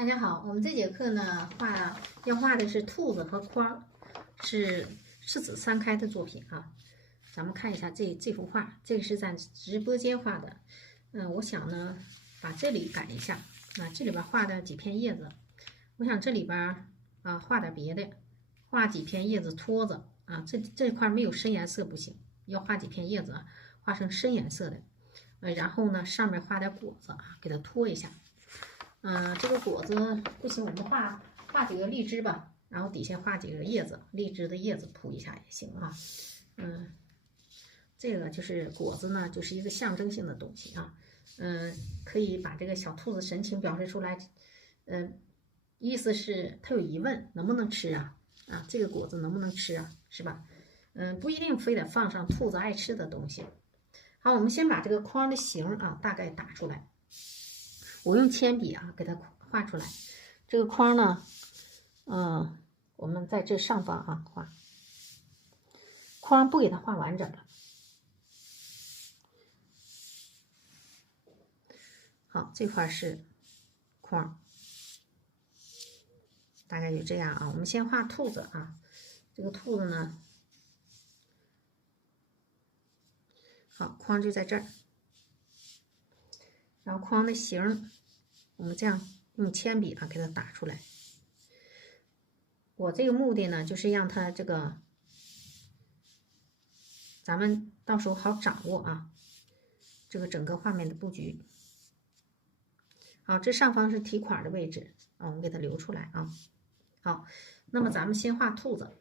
大家好，我们这节课呢要画的是兔子和框，是柿子三开的作品啊。咱们看一下这幅画，这个是在直播间画的。我想呢把这里改一下，这里边画的几片叶子，我想这里边画点别的，画几片叶子托着啊。这块没有深颜色不行，要画几片叶子画成深颜色的。然后呢上面画点果子给它托一下。这个果子不行，我们画几个荔枝吧，然后底下画几个叶子，荔枝的叶子铺一下也行啊。这个就是果子呢，就是一个象征性的东西啊。可以把这个小兔子神情表示出来。意思是他有疑问，能不能吃啊？这个果子能不能吃啊？是吧？不一定非得放上兔子爱吃的东西。好，我们先把这个框的形大概打出来。我用铅笔给它画出来。这个框呢，我们在这上方画。框不给它画完整了。好，这块是框，大概就这样我们先画兔子这个兔子呢，好，框就在这儿。然后框的形我们这样用铅笔给它打出来。我这个目的呢，就是让它这个咱们到时候好掌握这个整个画面的布局。好，这上方是提款的位置我们给它留出来好，那么咱们先画兔子。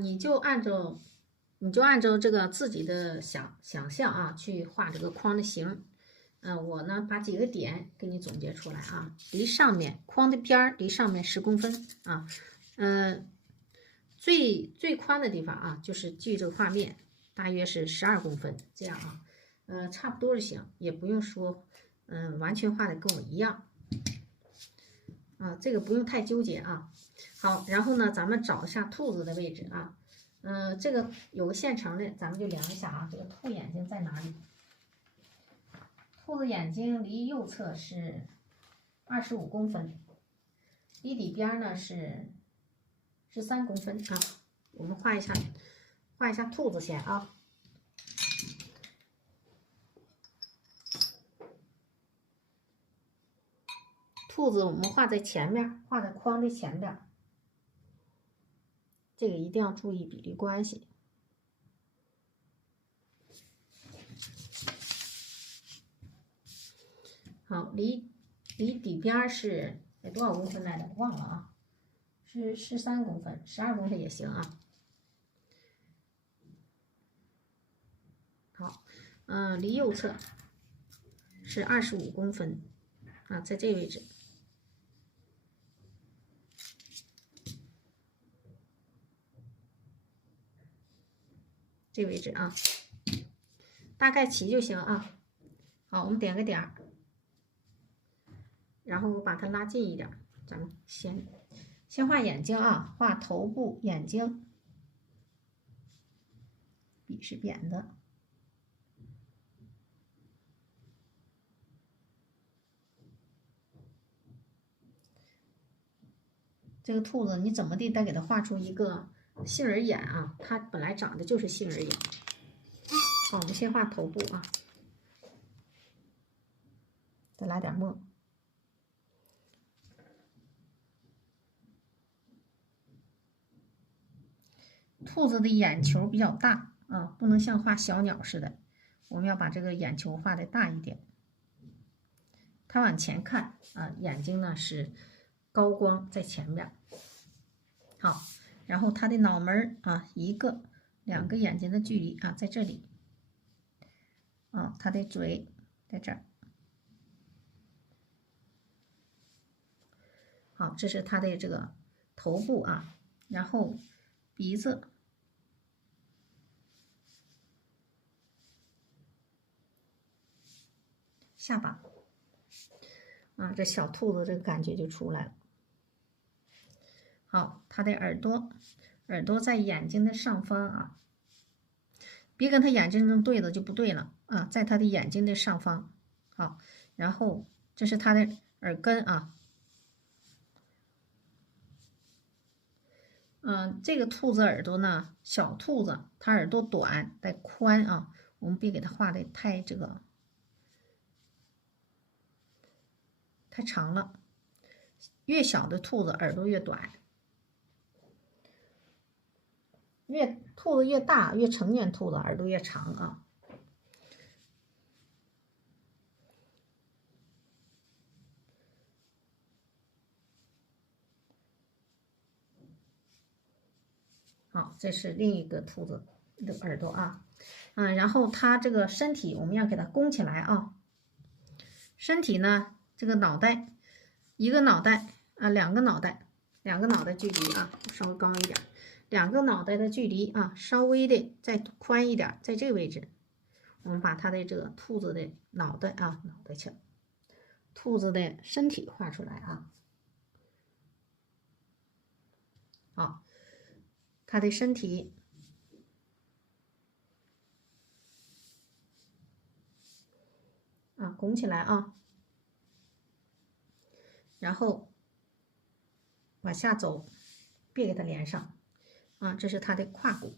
你就按照这个自己的想象去画这个框的形。我呢把几个点给你总结出来离上面框的边离上面10公分最宽的地方就是距这个画面大约是12公分，这样差不多就行，也不用说完全画的跟我一样这个不用太纠结好，然后呢咱们找一下兔子的位置这个有个现成的，咱们就量一下这个兔眼睛在哪里。兔子眼睛离右侧是25公分，离底边呢是13公分我们画一下兔子先兔子我们画在前面，画在框的前边，这个一定要注意比例关系。好，离底边是多少公分来着？忘了是13公分，12公分也行好，离右侧是25公分在这位置。这位置大概齐就行好，我们点个点然后我把它拉近一点，咱们先画眼睛画头部眼睛，笔是扁的。这个兔子你怎么地得给它画出一个杏仁眼它本来长得就是杏仁眼。好，我们先画头部再来点墨。兔子的眼球比较大不能像画小鸟似的，我们要把这个眼球画的大一点。它往前看眼睛呢是高光在前面。好，然后它的脑门1个2个眼睛的距离在这里它的嘴在这儿。好，这是它的这个头部然后鼻子下巴这小兔子这个感觉就出来了。好，它的耳朵在眼睛的上方别跟它眼睛正对着就不对了在它的眼睛的上方。好，然后这是它的耳根啊。这个兔子耳朵呢，小兔子它耳朵短带宽啊，我们别给它画的太太长了。越小的兔子耳朵越短，兔子越大，越成年兔子耳朵越长啊。好，这是另一个兔子的耳朵啊。然后它这个身体我们要给它弓起来啊。身体呢，这个脑袋，一个脑袋啊，两个脑袋距离啊，稍微高一点，两个脑袋的距离啊，稍微的再宽一点，在这个位置，我们把它的这个兔子的脑袋啊，兔子的身体画出来啊。好，它的身体啊，拱起来啊，然后往下走，别给它连上啊，这是它的胯骨。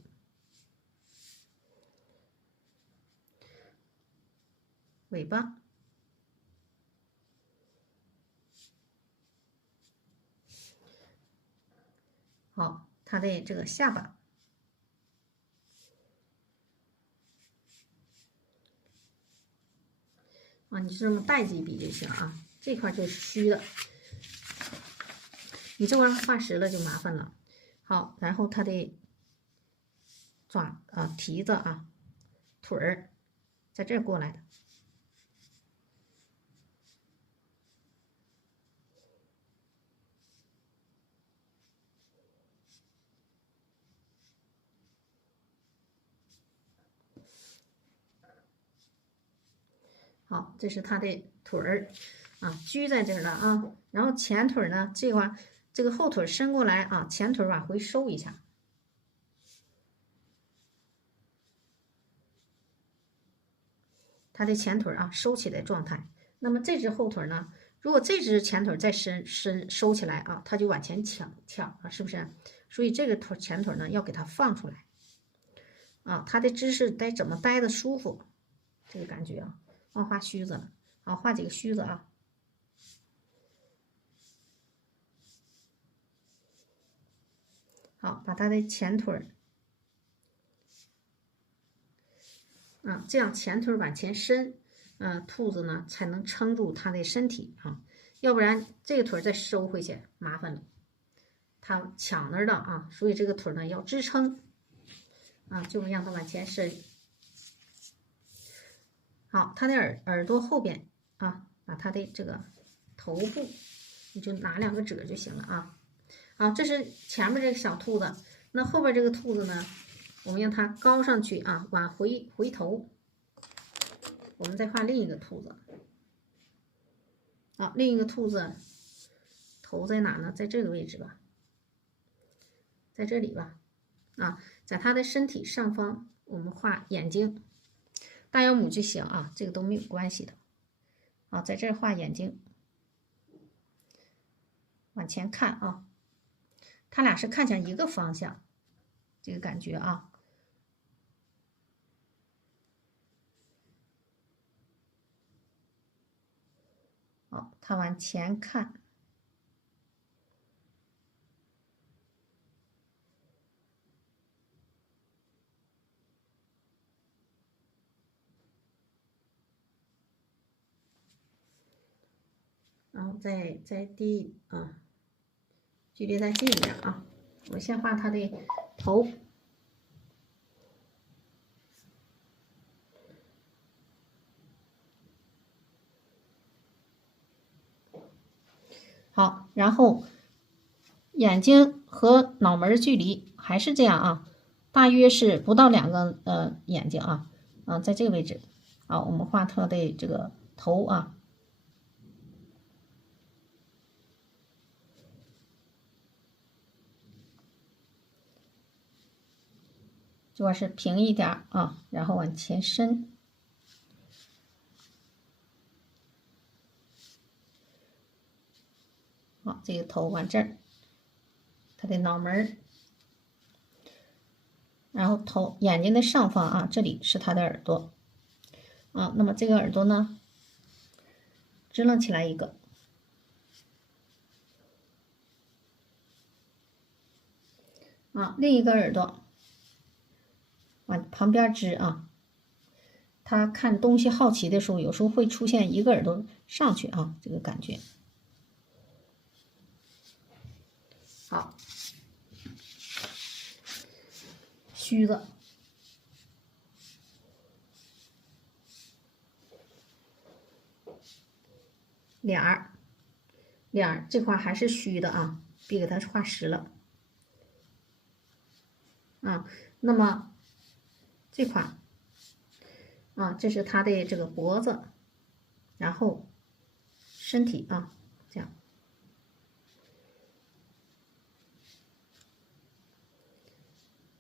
尾巴，好，它的这个下巴，啊，你就这么带几笔就行啊，这块就是虚的，你这玩意儿画实了就麻烦了。好，然后它的爪啊、蹄子啊、腿儿，在这儿过来的。好，这是它的腿儿啊，拘在这儿了啊。然后前腿呢，这块这个后腿伸过来啊，前腿往回收一下。它的前腿啊收起来状态。那么这只后腿呢，如果这只前腿再收起来啊，它就往前抢啊，是不是？所以这个前腿呢要给它放出来啊，它的姿势得怎么待的舒服，这个感觉啊。画须子了，好，画几个须子啊。好，把它的前腿这样前腿往前伸，兔子呢才能撑住它的身体啊，要不然这个腿再收回去麻烦了，它抢那儿了啊，所以这个腿呢要支撑啊，就让它往前伸。好，它的耳朵后边啊，把它的这个头部，你就拿两个褶就行了啊。好，这是前面这个小兔子，那后边这个兔子呢，我们让它高上去啊，往回头。我们再画另一个兔子。好，另一个兔子头在哪呢？在这个位置吧，在这里吧。啊，在它的身体上方，我们画眼睛。大腰母就行啊，这个都没有关系的。啊，在这儿画眼睛，往前看啊，它俩是看向一个方向，这个感觉啊。好，它往前看。然后再低啊，距离再近一点啊。我先画它的头。好，然后眼睛和脑门的距离还是这样啊，大约是不到2个眼睛啊，在这个位置。好，我们画它的这个头啊。这块是平一点啊，然后往前伸。好，这个头往这儿，它的脑门儿，然后眼睛的上方啊，这里是它的耳朵啊。那么这个耳朵呢，支棱起来一个啊，另一个耳朵往旁边支啊。他看东西好奇的时候，有时候会出现一个耳朵上去啊，这个感觉。好，须子，脸儿，脸儿这块还是虚的啊，别给它画实了啊。那么这块啊，这是它的这个脖子，然后身体啊，这样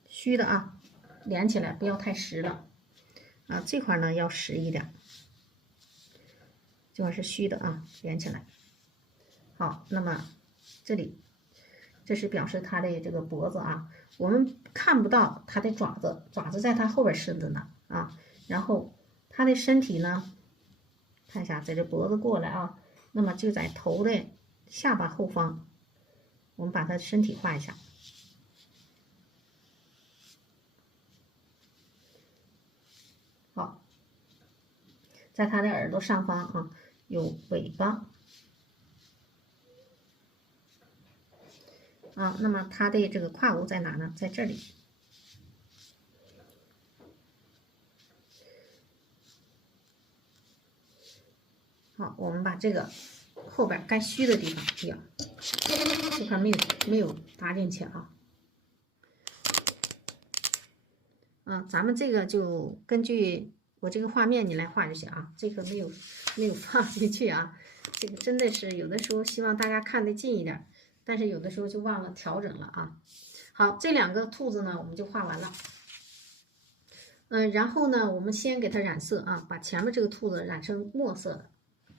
虚的啊，连起来不要太实了啊。这块呢要实一点，这块是虚的啊，连起来。好，那么这里这是表示它的这个脖子啊，我们看不到它的爪子，爪子在它后边伸着呢啊。然后它的身体呢，看一下，在这脖子过来啊，那么就在头的下巴后方，我们把它身体画一下。好，在它的耳朵上方啊，有尾巴啊，那么它的这个胯骨在哪呢？在这里。好，我们把这个后边该虚的地方，呀，这块没有搭进去啊。咱们这个就根据我这个画面你来画就行啊，这个没有放进去啊。这个真的是有的时候希望大家看得近一点，但是有的时候就忘了调整了啊。好，这两个兔子呢，我们就画完了。然后呢，我们先给它染色啊，把前面这个兔子染成墨色的，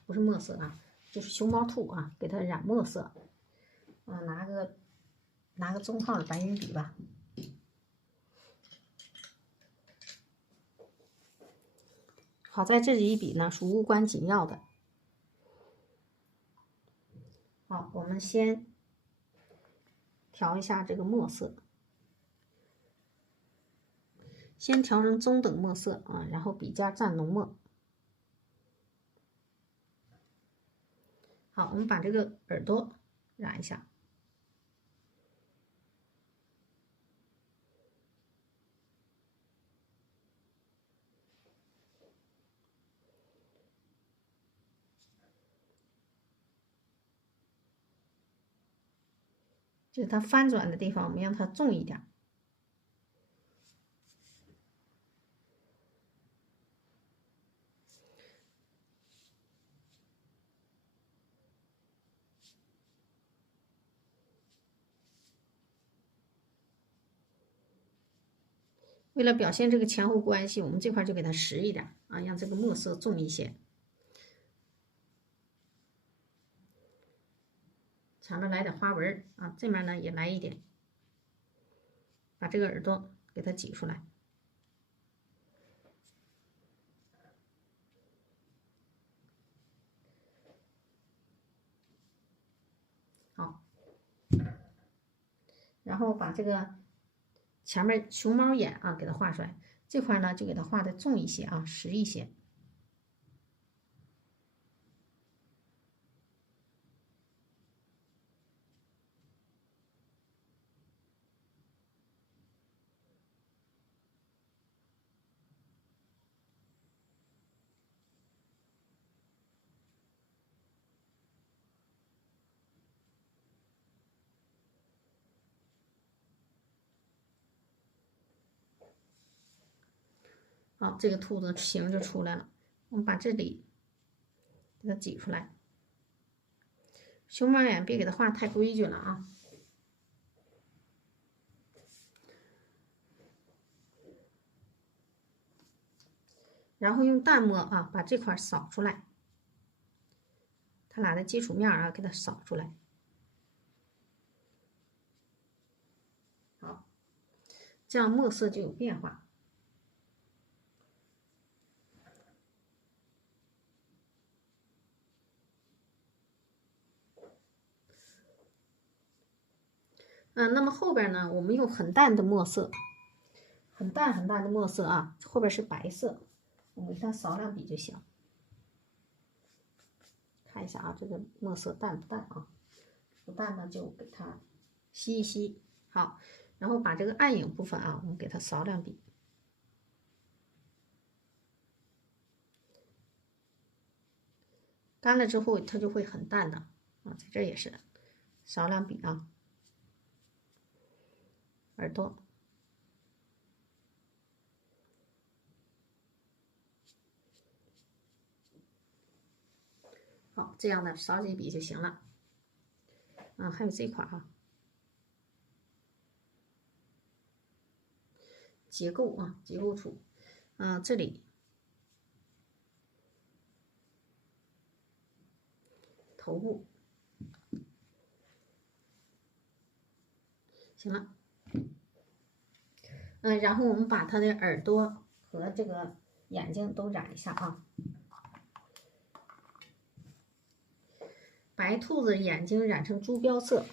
不是墨色啊，就是熊猫兔啊，给它染墨色。拿个中号的白云笔吧。好在这一笔呢是无关紧要的。好，我们先调一下这个墨色，先调成中等墨色啊，然后笔尖蘸浓墨。好，我们把这个耳朵染一下。就是它翻转的地方，我们让它重一点。为了表现这个前后关系，我们这块就给它实一点啊，让这个墨色重一些。前面来点花纹啊，这面呢也来一点，把这个耳朵给它挤出来。好，然后把这个前面熊猫眼啊给它画出来，这块呢就给它画的重一些啊，实一些。好，这个兔子形就出来了。我们把这里给它挤出来。熊猫眼别给它画太规矩了啊。然后用淡墨啊把这块扫出来，它俩的基础面啊给它扫出来。这样墨色就有变化。那么后边呢，我们用很淡的墨色，很淡的墨色啊，后边是白色，我们给它扫两笔就行。看一下啊，这个墨色淡不淡啊？不淡呢，就给它吸一吸。好，然后把这个暗影部分啊，我们给它扫两笔。干了之后，它就会很淡的啊，在这也是扫两笔啊。耳朵，好，这样的扫几笔就行了。还有这块啊，结构啊，结构处，这里头部，行了。然后我们把它的耳朵和这个眼睛都染一下啊。白兔子眼睛染成猪标色。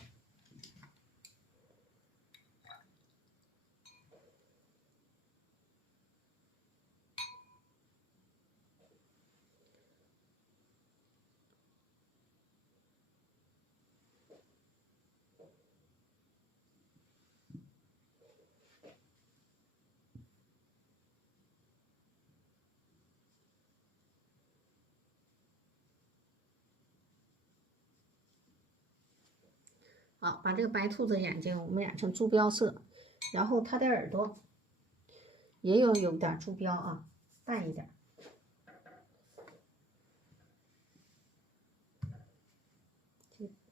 好，把这个白兔子眼睛我们染成猪标色，然后它的耳朵也有点猪标啊，淡一点。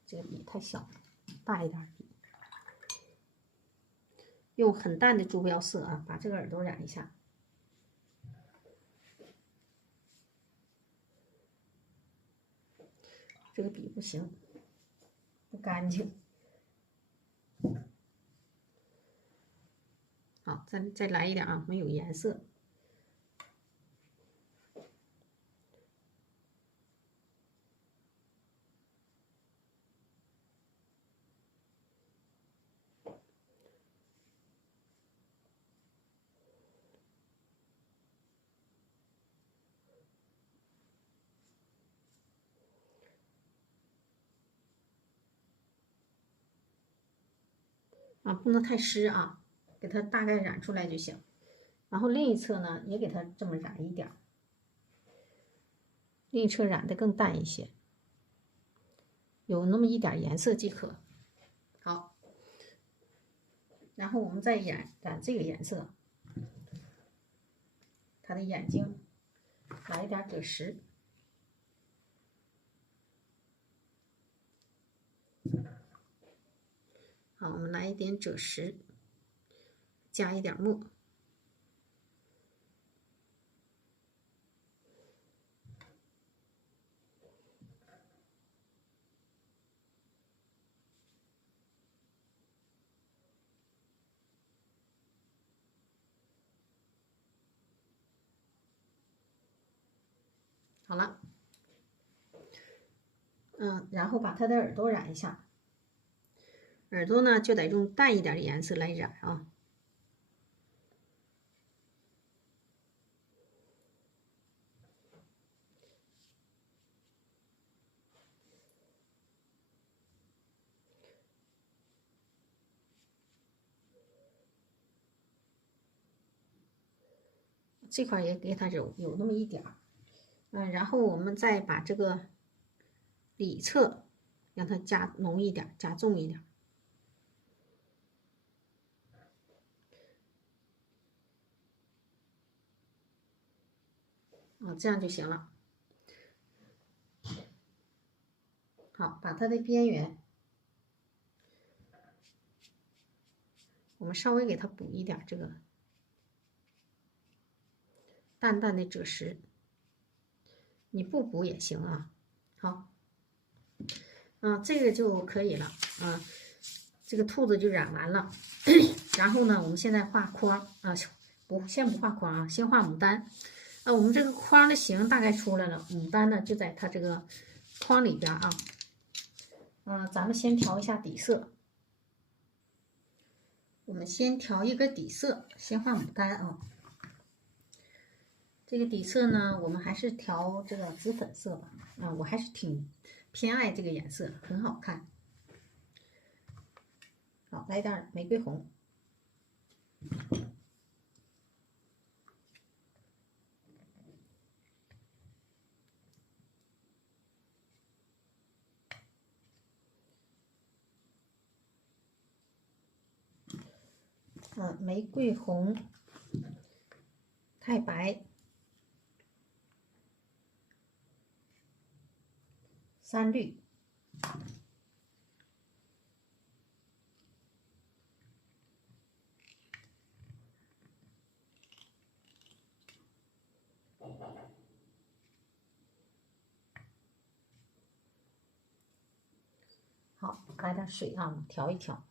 这个笔太小了，大一点笔。用很淡的猪标色啊，把这个耳朵染一下。这个笔不行，不干净。好，再来一点啊，没有颜色。不能太湿啊，给它大概染出来就行。然后另一侧呢，也给它这么染一点，另一侧染的更淡一些，有那么一点颜色即可。好，然后我们再染这个颜色，它的眼睛来一点赭石。好，我们来一点赭石，加一点墨。好了，然后把它的耳朵染一下。耳朵呢，就得用淡一点的颜色来染啊。这块也给它有那么一点儿，然后我们再把这个里侧让它加浓一点，加重一点。这样就行了。好，把它的边缘，我们稍微给它补一点这个淡淡的赭石，你不补也行啊。好，这个就可以了啊，这个兔子就染完了。然后呢，我们现在画框啊，先不画框啊，先画牡丹。我们这个框的形大概出来了，牡丹呢就在它这个框里边啊。咱们先调一下底色。我们先调一个底色，先画牡丹啊。这个底色呢，我们还是调这个紫粉色吧。我还是挺偏爱这个颜色，很好看。好，来点玫瑰红。玫瑰红、太白、三绿。好，来点水啊，我们调一调。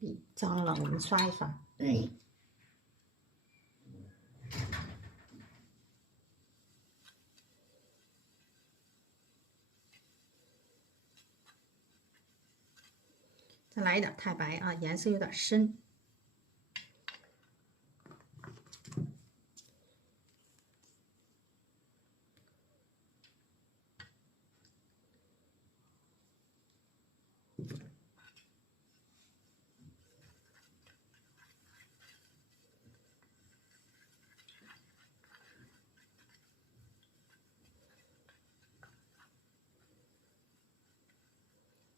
笔脏了，我们刷一刷。再来一点太白啊，颜色有点深。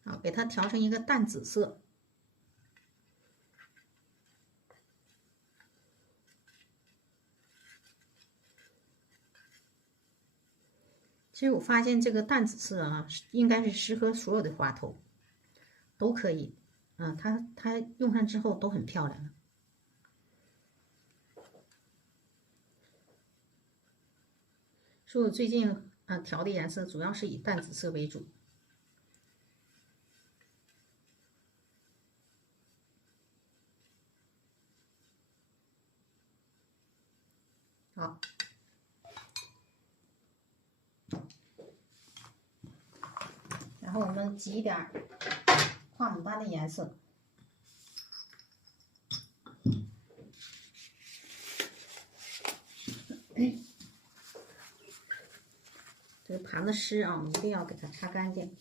好，给它调成一个淡紫色。其实我发现这个淡紫色啊，应该是适合所有的花头，都可以。它用上之后都很漂亮。所以我最近调的颜色主要是以淡紫色为主。好，然后我们挤一点画牡丹的颜色。这个盘子湿啊，我们一定要给它擦干净。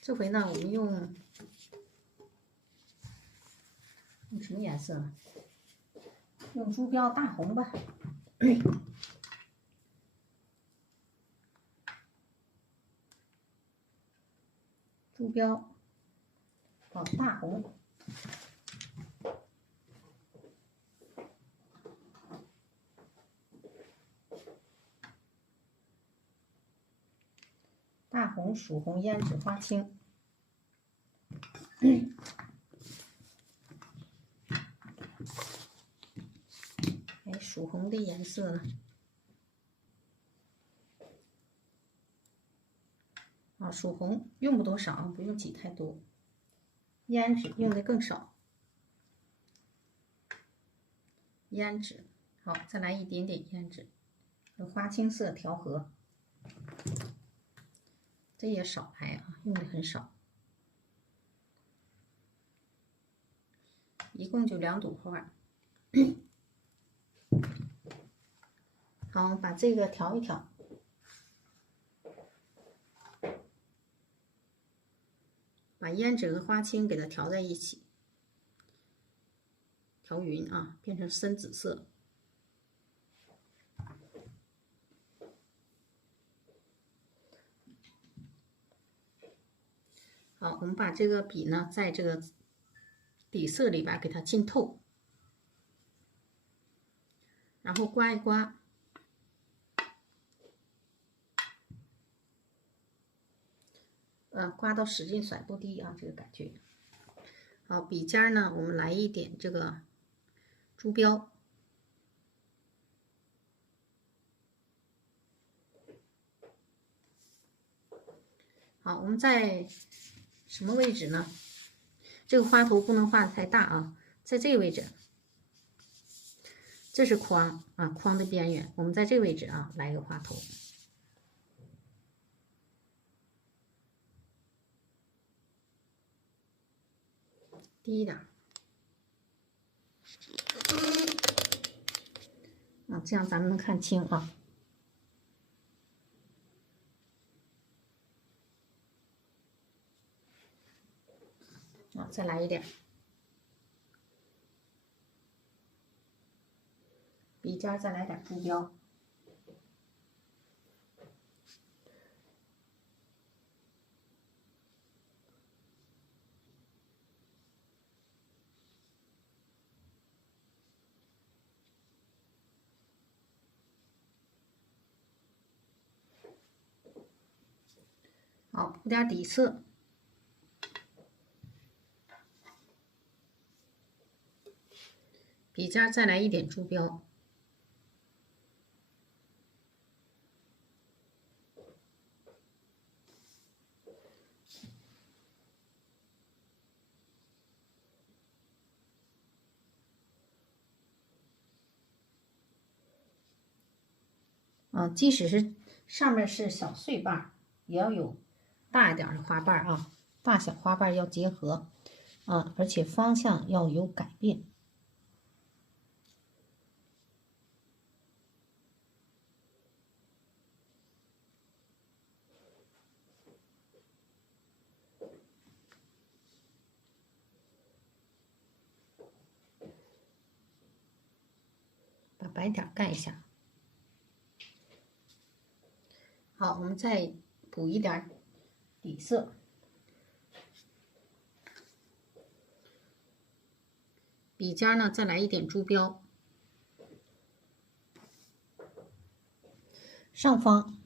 这回呢，我们用什么颜色呢？用珠标大红吧。珠标大红。大红、曙红、胭脂、花青。曙红的颜色呢？曙红用不多少啊，不用挤太多。胭脂用的更少。胭脂，好，再来一点点胭脂，和花青色调和。这也少来啊，用的很少。一共就2朵花。好，把这个调一调。把胭脂和花青给它调在一起，调匀啊，变成深紫色。好，我们把这个笔呢，在这个底色里边给它浸透，然后刮一刮。刮到使劲甩不低啊，这个感觉。好，笔尖呢，我们来一点这个珠标。好，我们在什么位置呢？这个花头不能画的太大啊，在这个位置，这是框啊，框的边缘，我们在这个位置啊来一个花头，低一点啊，这样咱们能看清啊。啊，再来一点，笔尖再来点珠标。好，铺点底色。笔尖再来一点珠标。即使是上面是小碎瓣，也要有大一点的花瓣啊，大小花瓣要结合啊，而且方向要有改变。把白点盖一下。好，我们再补一点底色。笔尖呢，再来一点珠标。上方。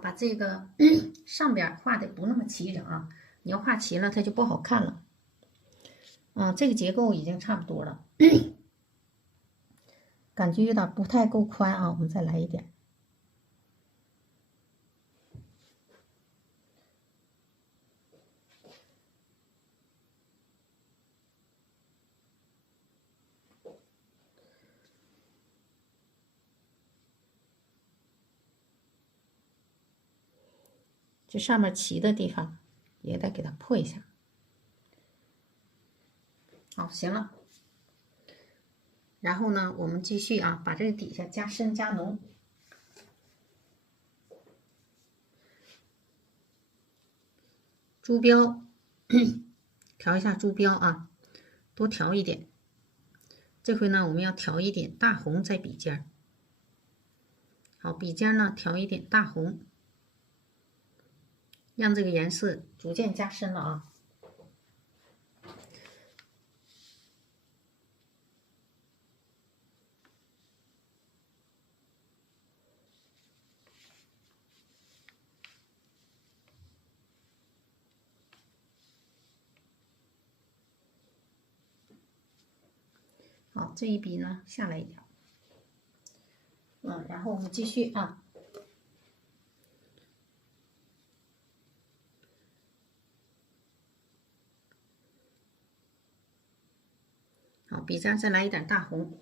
把这个上边画的不那么齐整啊，你要画齐了，它就不好看了。这个结构已经差不多了，感觉有点不太够宽啊，我们再来一点。这上面齐的地方也得给它破一下。好，行了。然后呢，我们继续啊，把这个底下加深加浓。珠标，调一下珠标啊，多调一点。这回呢，我们要调一点大红在笔尖。好，笔尖呢调一点大红。让这个颜色逐渐加深了啊！好，这一笔呢下来一点，然后我们继续啊。好，笔尖再来一点大红。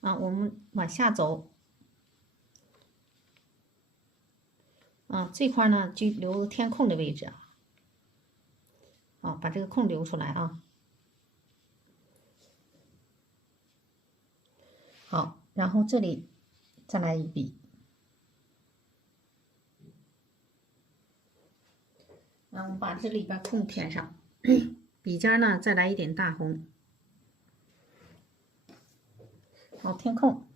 我们往下走。这块呢就留填空的位置啊。好，把这个空留出来啊。好，然后这里再来一笔。我们把这里边空填上。笔尖呢再来一点大红。好，填空。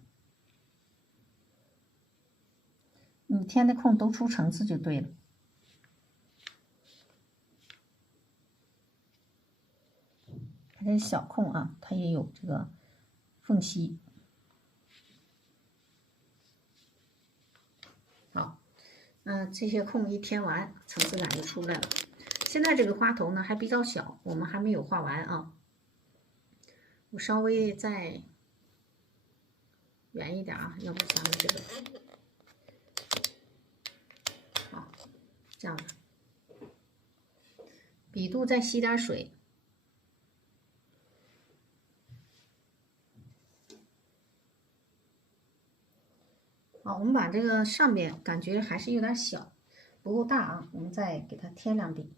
你填的空都出层次就对了。把这这小空啊，它也有这个缝隙。好，这些空一填完，层次感就出来了。现在这个花头呢还比较小，我们还没有画完啊。我稍微再圆一点啊，要不咱们这个好，这样的笔肚再吸点水。好，我们把这个上边感觉还是有点小，不够大啊，我们再给它添两笔。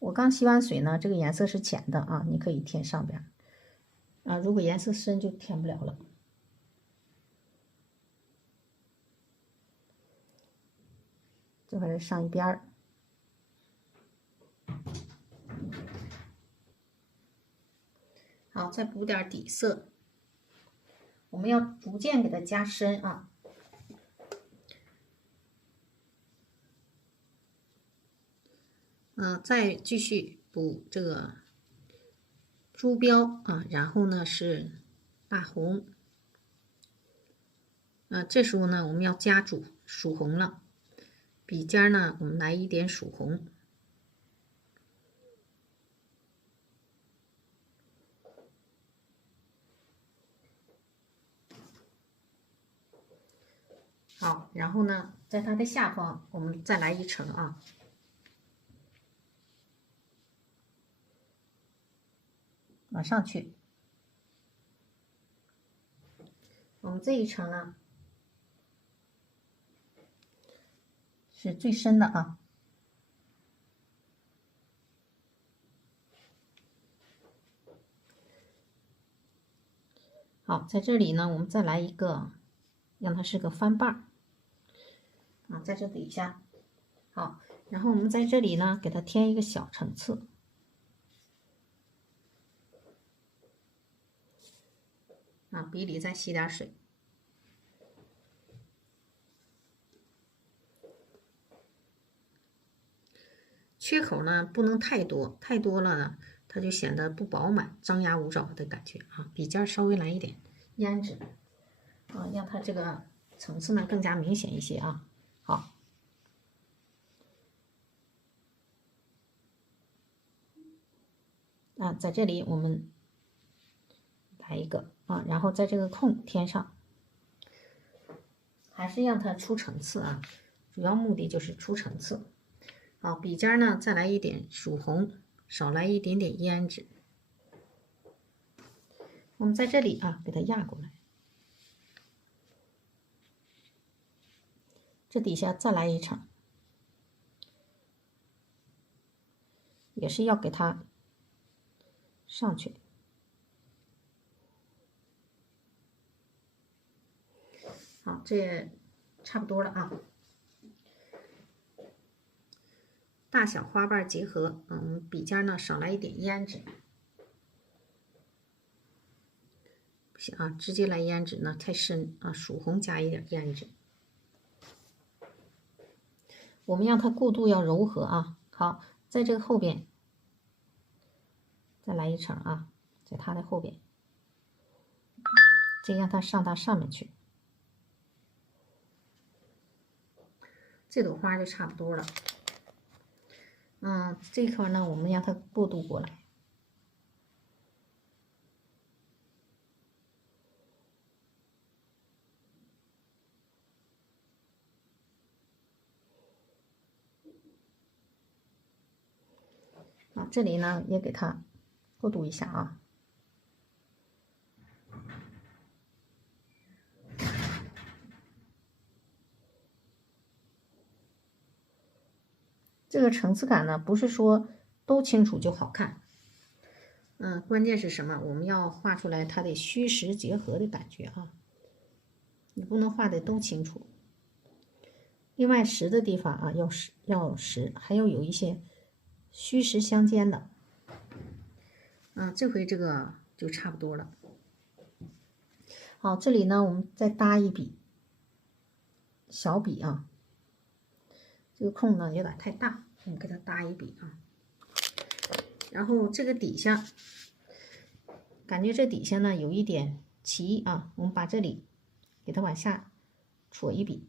我刚吸完水呢，这个颜色是浅的啊，你可以添上边啊，如果颜色深就添不了了。这会儿上一边儿。好，再补点底色。我们要逐渐给它加深啊。再继续补这个珠标啊，然后呢是大红。这时候呢我们要加曙红了，笔尖呢我们来一点曙红。好，然后呢，在它的下方，我们再来一层啊。往上去，我们这一层呢是最深的啊。好，在这里呢，我们再来一个，让它是个翻瓣儿。在这底下，好，然后我们在这里呢，给它添一个小层次。笔里再吸点水。缺口呢不能太多，太多了呢，它就显得不饱满、张牙舞爪的感觉啊。笔尖稍微来一点胭脂让它这个层次呢更加明显一些啊。好，在这里我们来一个然后在这个空添上，还是让它出层次啊，主要目的就是出层次。好，笔尖呢再来一点曙红，少来一点点胭脂。我们在这里给它压过来，这底下再来一层，也是要给它上去。好，这差不多了啊。大小花瓣结合，笔尖呢少来一点胭脂。不行啊，直接来胭脂呢太深啊，曙红加一点胭脂。我们让它过渡要柔和啊。好，在这个后边再来一层啊，在它的后边，这让它上到上面去。这朵花就差不多了。这块呢，我们让它过渡过来。这里呢也给它过渡一下啊。这个层次感呢，不是说都清楚就好看。关键是什么？我们要画出来它的虚实结合的感觉啊。你不能画的都清楚。另外实的地方要实，还要有一些虚实相间的。这回这个就差不多了。好，这里呢我们再搭一笔小笔啊。这个空呢有点太大，我们给它搭一笔啊。然后这个底下，感觉这底下呢有一点齐啊，我们把这里给它往下戳一笔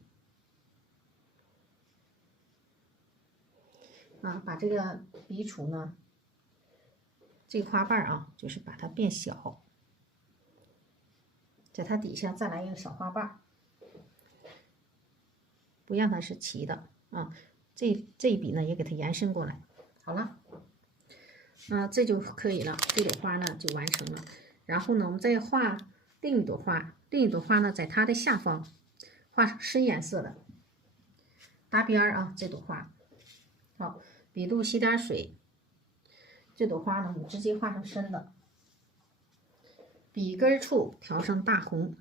啊，把这个笔触呢，这个花瓣啊，就是把它变小，在它底下再来一个小花瓣，不让它是齐的啊。这一笔呢也给它延伸过来，好了，这就可以了，这朵花呢就完成了。然后呢，我们再画另一朵花，另一朵花呢在它的下方画深颜色的搭边儿啊，这朵花。好，笔肚吸点水，这朵花呢我们直接画成深的，笔根处调上大红。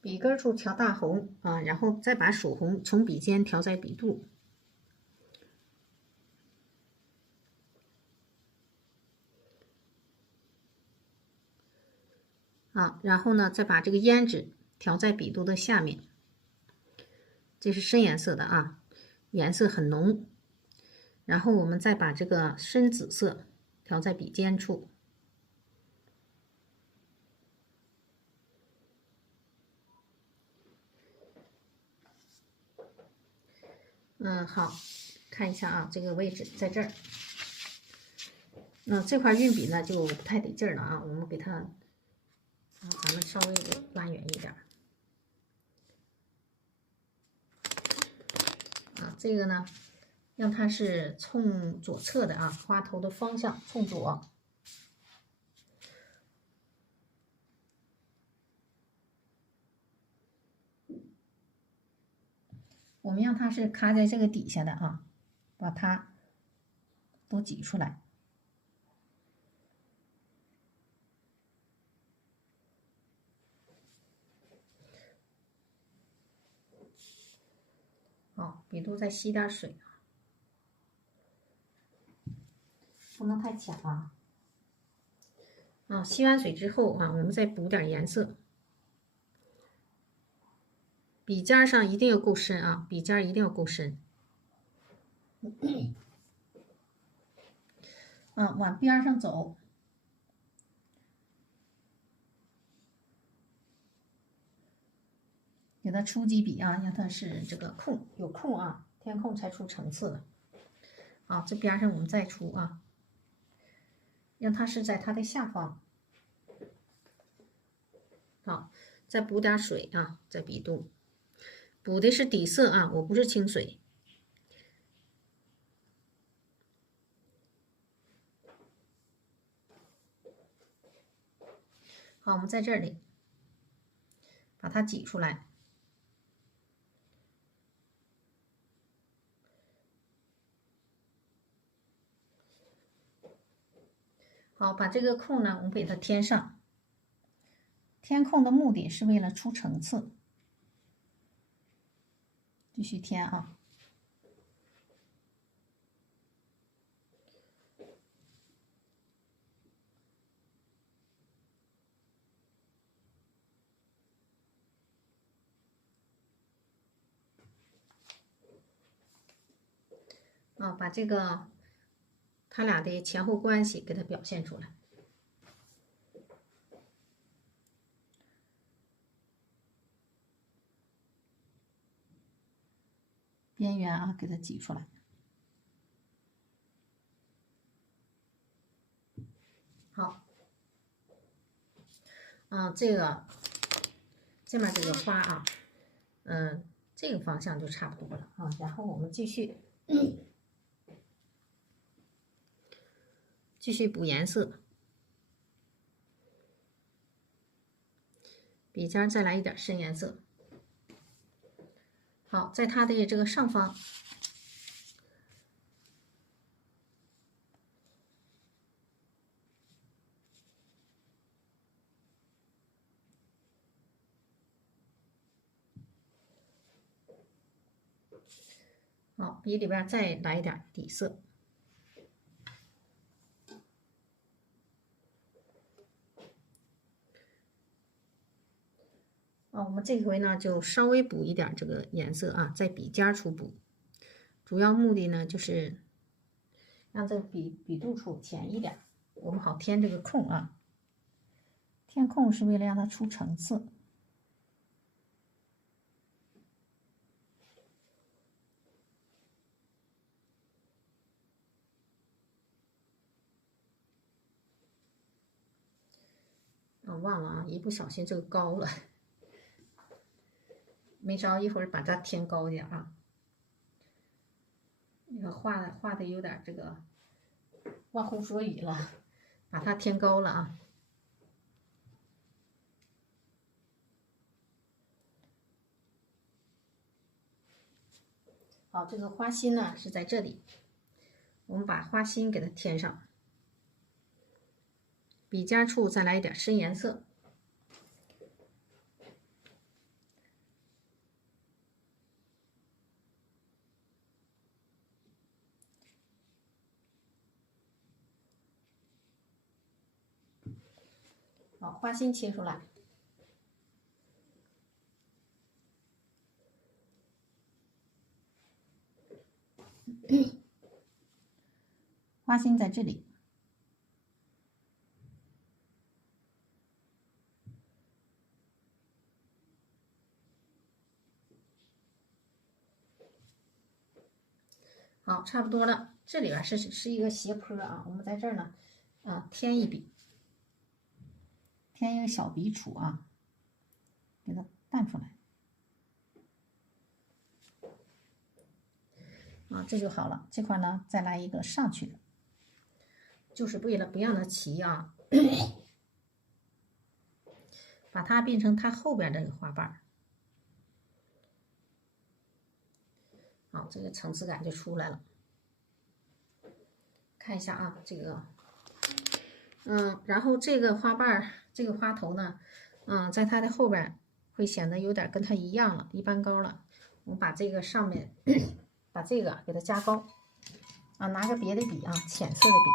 笔根处调大红啊，然后再把曙红从笔尖调在笔肚啊，然后呢再把这个胭脂调在笔肚的下面，这是深颜色的啊，颜色很浓。然后我们再把这个深紫色调在笔尖处。好，看一下啊，这个位置在这儿。这块运笔呢就不太得劲儿了啊，我们给它，咱们稍微的拉远一点。这个呢，让它是冲左侧的啊，花头的方向冲左。我们让它是卡在这个底下的啊，把它都挤出来。好，笔肚再吸点水，不能太浅啊。吸完水之后啊，我们再补点颜色。笔尖上一定要够深啊，笔尖一定要够深。往边上走，给它出几笔啊，让它是这个空有空啊，填空才出层次的。这边上我们再出啊，让它是在它的下方。好，再补点水啊，在笔肚，补的是底色啊，我不是清水。好，我们在这里把它挤出来。好，把这个空呢，我们给它填上。填空的目的是为了出层次，继续填啊。把这个它俩的前后关系给它表现出来。边缘啊，给它挤出来。好，这个这面这个花啊，这个方向就差不多了啊。然后我们继续补颜色，笔尖再来一点深颜色。好，在它的这个上方。好，笔里边再来一点底色。好，我们这回呢就稍微补一点这个颜色啊，在笔尖处补，主要目的呢就是让这个笔肚处浅一点，我们好填这个空啊。填空是为了让它出层次。忘了啊，一不小心这个高了，没着，一会儿把它填高点啊。那个画的有点这个忘乎所以了，把它填高了啊。好，这个花心呢是在这里，我们把花心给它填上，笔尖处再来一点深颜色。好，花心切出来。花心在这里。好，差不多了。这里边是一个斜坡啊，我们在这儿呢，添一笔，添一个小笔触啊，给它淡出来。啊，这就好了。这块呢，再来一个上去的，就是为了不让它齐啊，把它变成它后边这个花瓣。好，这个层次感就出来了。看一下啊，这个，然后这个花瓣这个花头呢，在它的后边会显得有点跟它一样了，一般高了。我们把这个上面，把这个给它加高，啊，拿个别的笔啊，浅色的笔。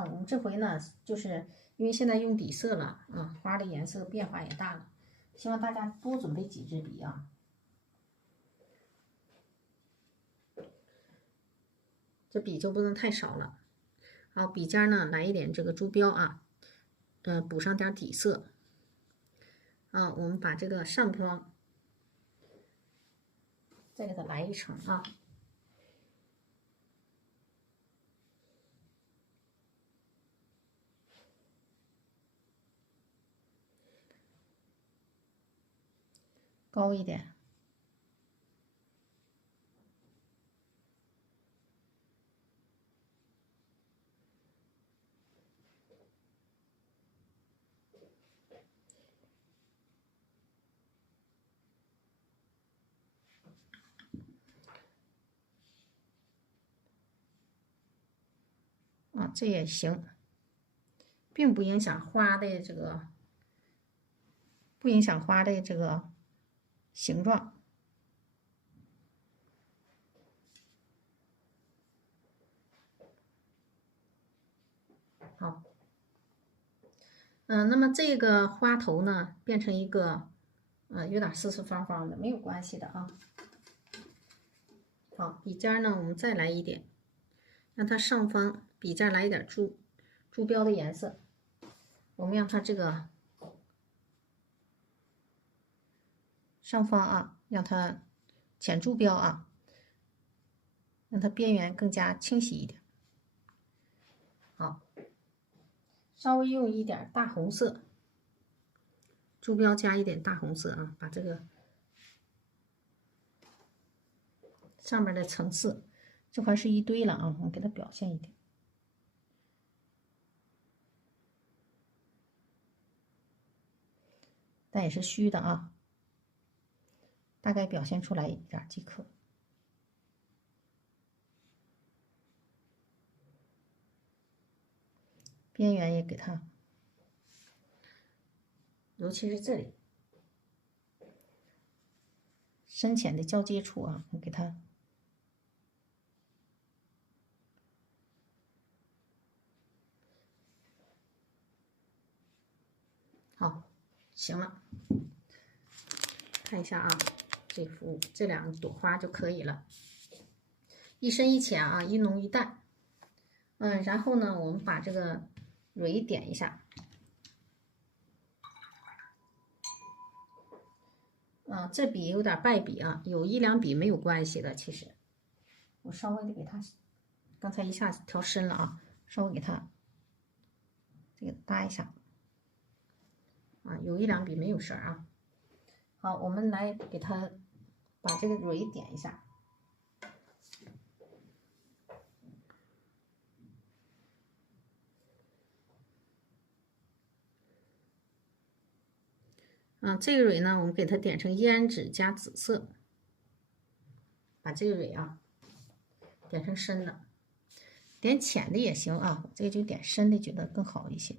我们这回呢，就是因为现在用底色了啊，花的颜色变化也大了，希望大家多准备几支笔啊。这笔就不能太少了。好，笔尖呢来一点这个珠标啊，补上点底色。我们把这个上方再给它来一层啊。高一点。这也行，并不影响花的这个，不影响花的这个形状。好，那么这个花头呢，变成一个，有点四四方方的，没有关系的啊。好，笔尖呢，我们再来一点，让它上方笔尖来一点珠标的颜色，我们让它这个上方啊，让它浅珠标啊，让它边缘更加清晰一点。好，稍微用一点大红色，珠标加一点大红色啊，把这个上面的层次，这块是一堆了啊，我们给它表现一点。但也是虚的啊，大概表现出来一点即可。边缘也给它，尤其是这里深浅的交接处啊，给它好。行了。看一下啊，这2朵花就可以了，一深一浅啊，一浓一淡。然后呢，我们把这个蕊点一下。这笔有点败笔啊，有1、2笔没有关系的。其实我稍微的给它，刚才一下子调深了啊，稍微给它这个搭一下啊，有1、2笔没有事儿啊。好，我们来给它把这个蕊点一下。这个蕊呢，我们给它点成胭脂加紫色，把这个蕊啊点成深的，点浅的也行啊，这个就点深的，觉得更好一些，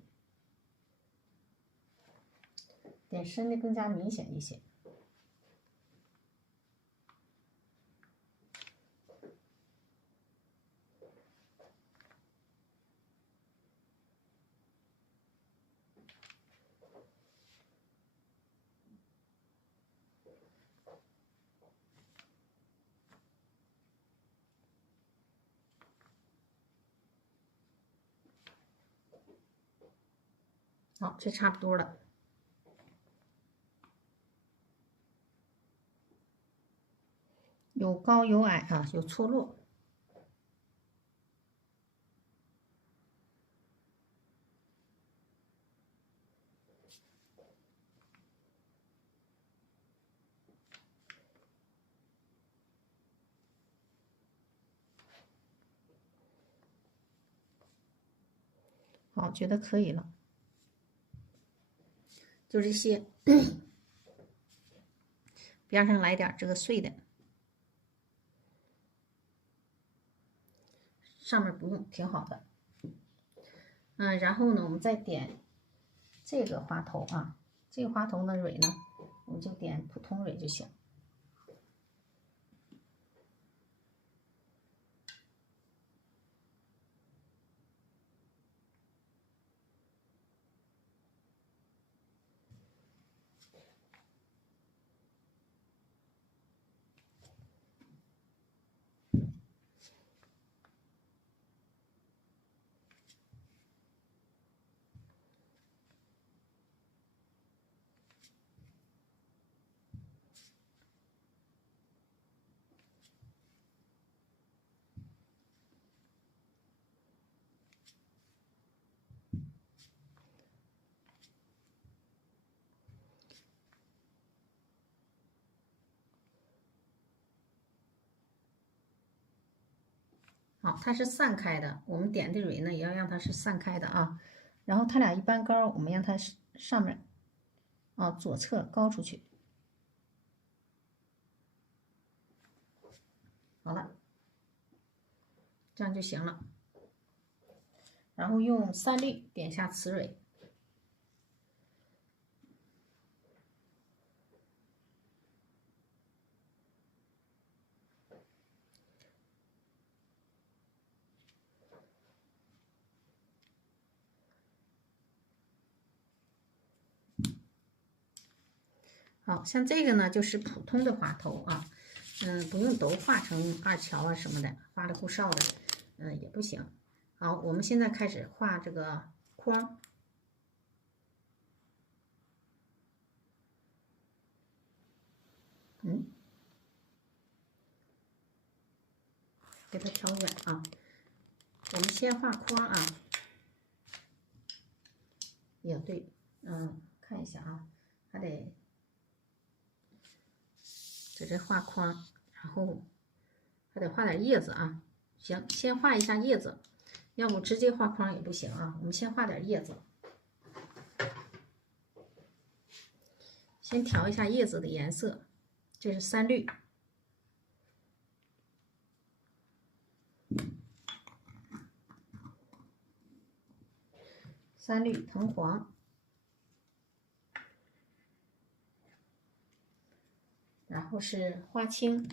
点深的更加明显一些。好，这差不多了。有高有矮啊，有错落。好，觉得可以了。就这些，边上来点这个碎的，上面不用，挺好的。然后呢，我们再点这个花头啊，这个花头的蕊呢，我们就点普通蕊就行。好，它是散开的，我们点的蕊呢也要让它是散开的啊。然后它俩一般高，我们让它上面啊左侧高出去。好了，这样就行了。然后用3绿点下雌蕊。好像这个呢，就是普通的花头啊，不用都画成2条啊什么的，花里胡哨的，也不行。好，我们现在开始画这个框，给它调远啊。我们先画框啊，也对，看一下啊，还得在这画框，然后还得画点叶子啊。行，先画一下叶子，要不直接画框也不行啊。我们先画点叶子，先调一下叶子的颜色，这是3绿。3绿藤黄，然后是花青，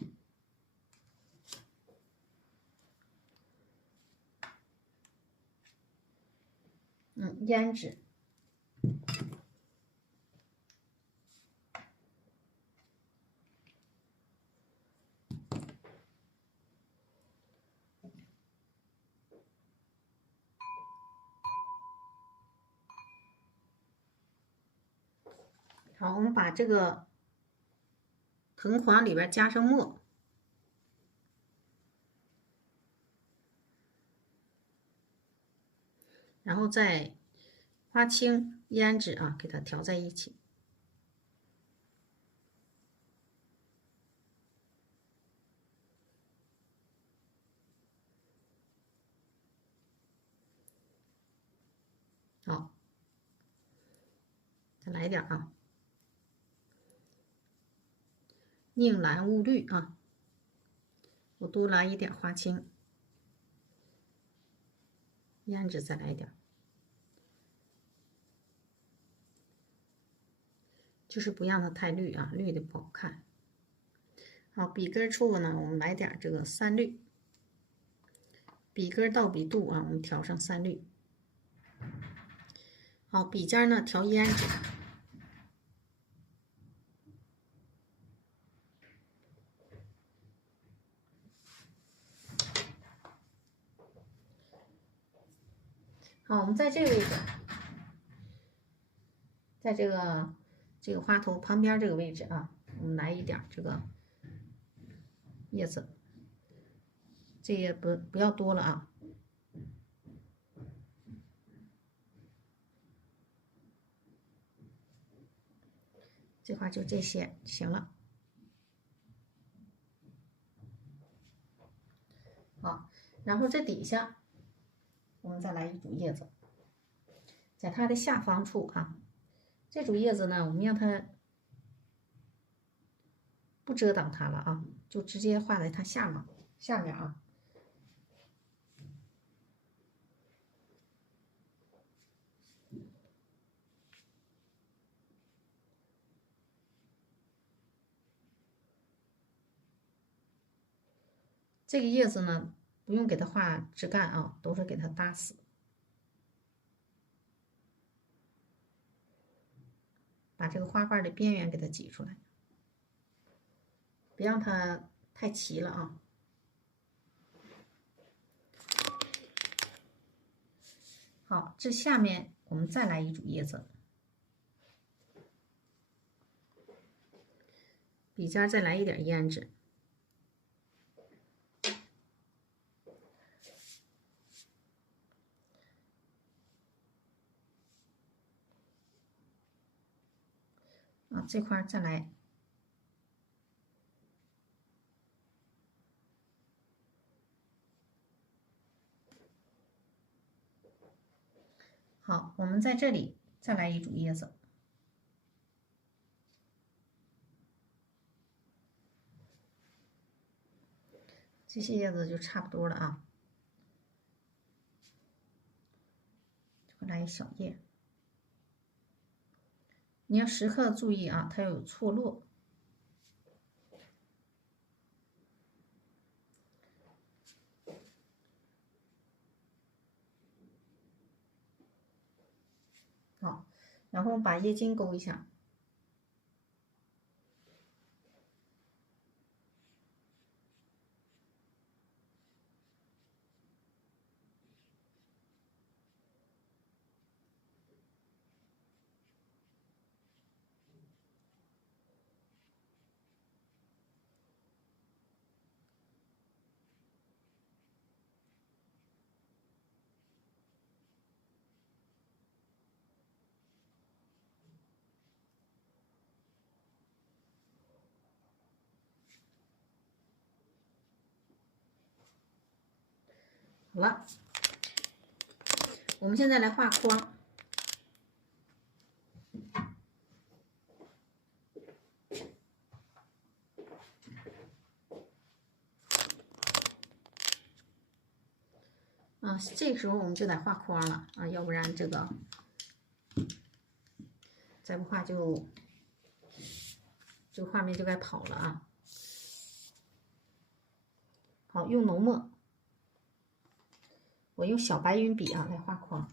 胭脂，好，我们把这个藤黄里边加上墨，然后再花青、胭脂啊，给它调在一起。好，再来一点啊，宁蓝勿绿啊，我多来一点花青，胭脂再来一点，就是不让它太绿啊，绿的不好看。好，笔根处呢，我们来点这个3绿，笔根到笔肚啊，我们调上3绿。好，笔尖呢调胭脂。好，我们在这个位置，在这个花头旁边这个位置啊，我们来一点这个叶子，这也不要多了啊。这块就这些行了。好，然后这底下我们再来一组叶子，在它的下方处啊，这组叶子呢，我们让它不遮挡它了啊，就直接画在它下面啊。这个叶子呢，不用给它画枝干啊，都是给它搭死，把这个花瓣的边缘给它挤出来，别让它太齐了啊。好，这下面我们再来一组叶子，笔尖再来一点胭脂。啊，这块再来。好，我们在这里再来一组叶子，这些叶子就差不多了啊。这来一小叶，你要时刻注意啊，它有错落。好，然后把叶筋勾一下。好了，我们现在来画框。啊，这个时候我们就得画框了啊，要不然这个再不画就这个画面就该跑了啊。好，用浓墨，我用小白云笔啊来画框。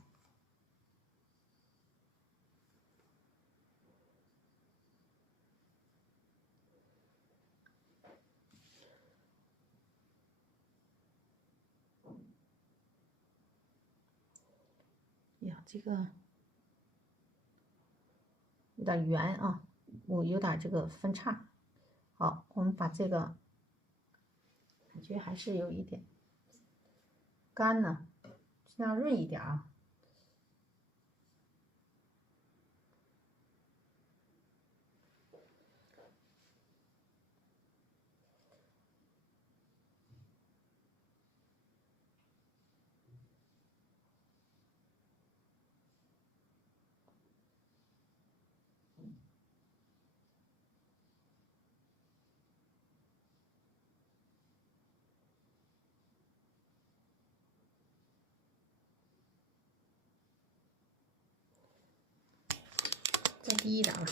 呀，这个有点圆啊，我有点这个分叉。好，我们把这个感觉还是有一点干呢，尽量润一点啊。再低一点吧。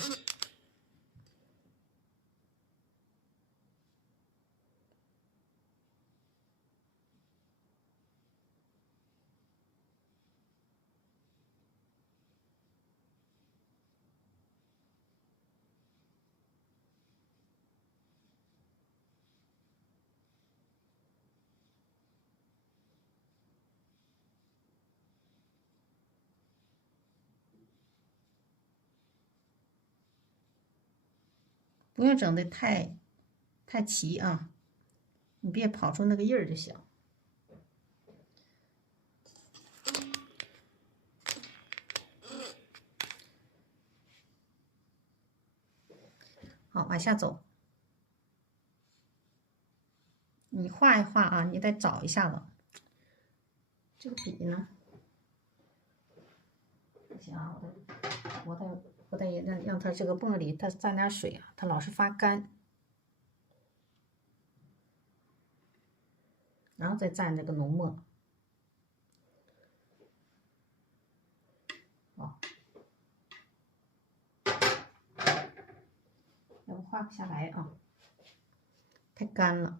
不用整的太齐啊，你别跑出那个印儿就行。好，往下走。你画一画啊，你得找一下子。这个笔呢，不行啊，我得让它这个泵里它沾点水啊，它老是发干。然后再蘸这个浓墨。哦，要不画不下来啊，太干了。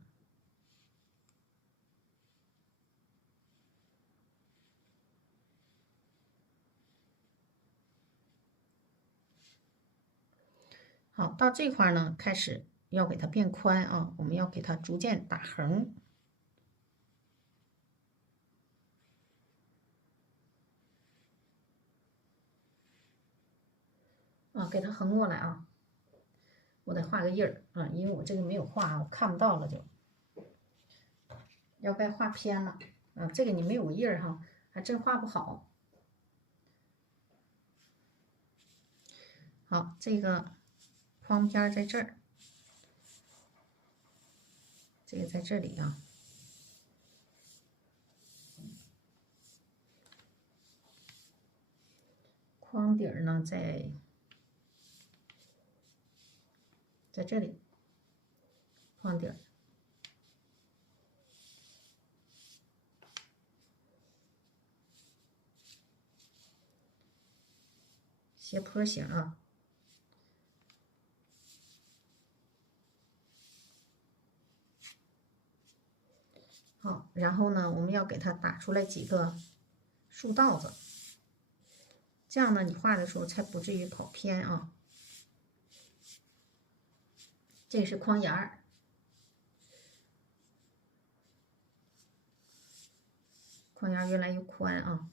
好，到这块呢，开始要给它变宽啊，我们要给它逐渐打横。啊，给它横过来啊。我得画个印儿啊，因为我这个没有画，我看不到了就。要该画偏了啊，这个你没有印儿哈，还真画不好。好，这个框边在这儿，这个在这里啊。框底儿呢，在这里，框底儿，斜坡形啊。好，然后呢，我们要给它打出来几个竖道子，这样呢，你画的时候才不至于跑偏啊。这是框沿儿。框沿越来越宽啊。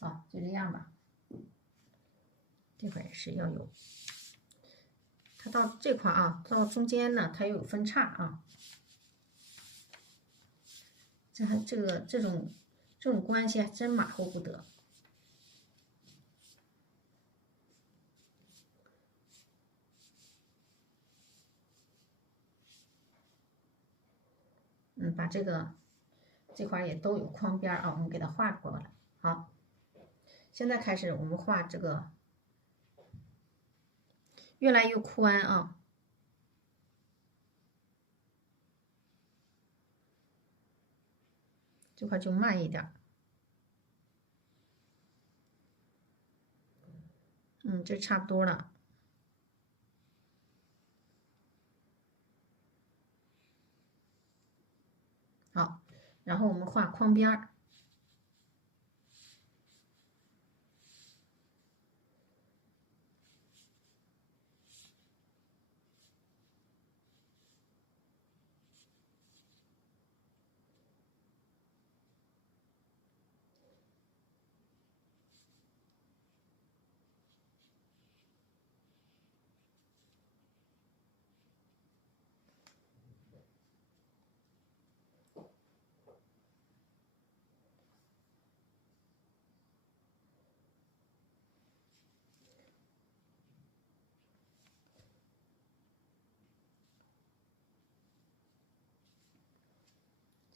啊，就这样吧。这块也是要有，它到这块啊，到中间呢，它又有分叉啊。这种关系还真马虎不得。把这块也都有框边啊，我们给它画过来。好，现在开始我们画这个越来越宽啊。这块就慢一点。这差不多了。然后我们画框边儿。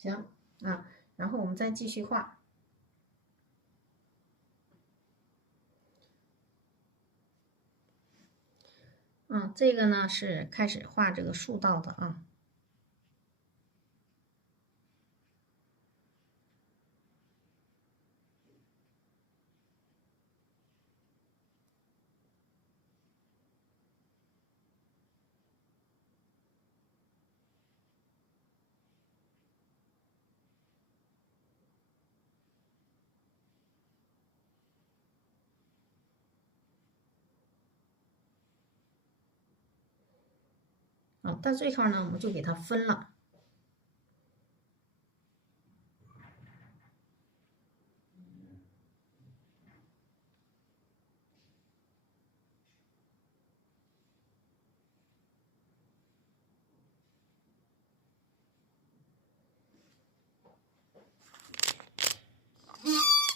行啊，然后我们再继续画。这个呢是开始画这个树道的啊。到这块呢，我们就给它分了。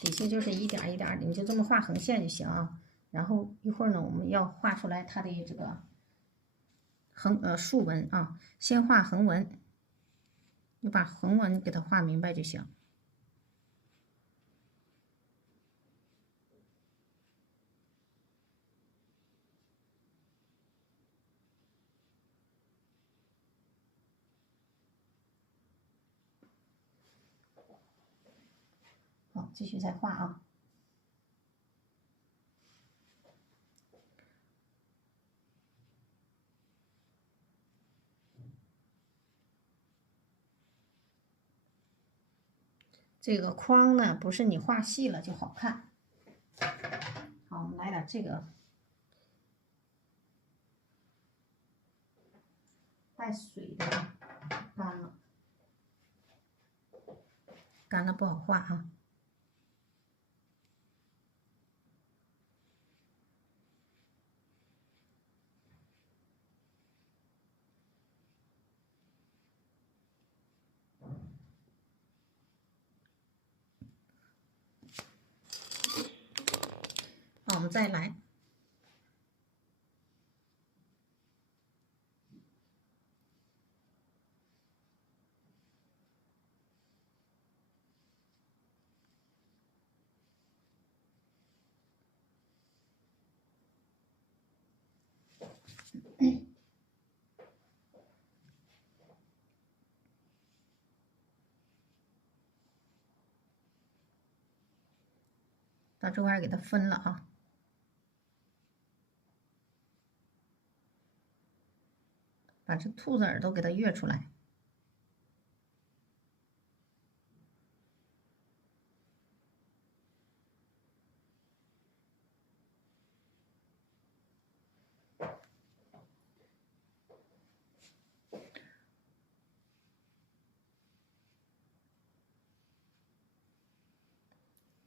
底下就是一点一点的，你就这么画横线就行啊。然后一会儿呢，我们要画出来它的这个竖纹啊，先画横纹，你把横纹给它画明白就行。好，继续再画啊。这个框呢，不是你画细了就好看。好，我们来点这个带水的，干了，干了不好画啊。好，我们再来。到这块给它分了啊。把这兔子耳朵给它跃出来。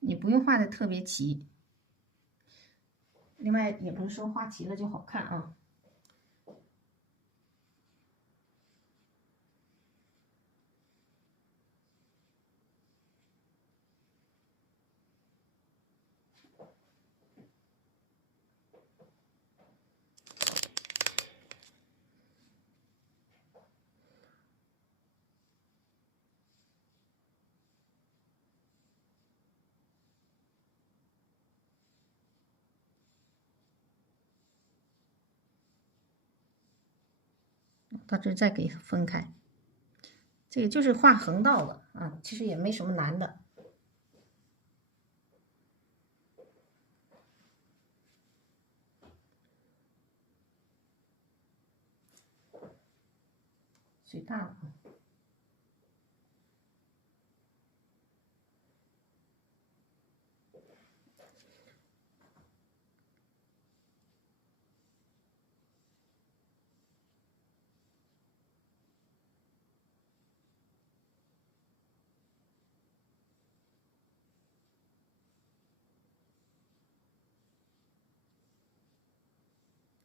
你不用画的特别齐，另外也不是说画齐了就好看啊。到这再给分开，这个就是画横道的啊，其实也没什么难的。水大了啊。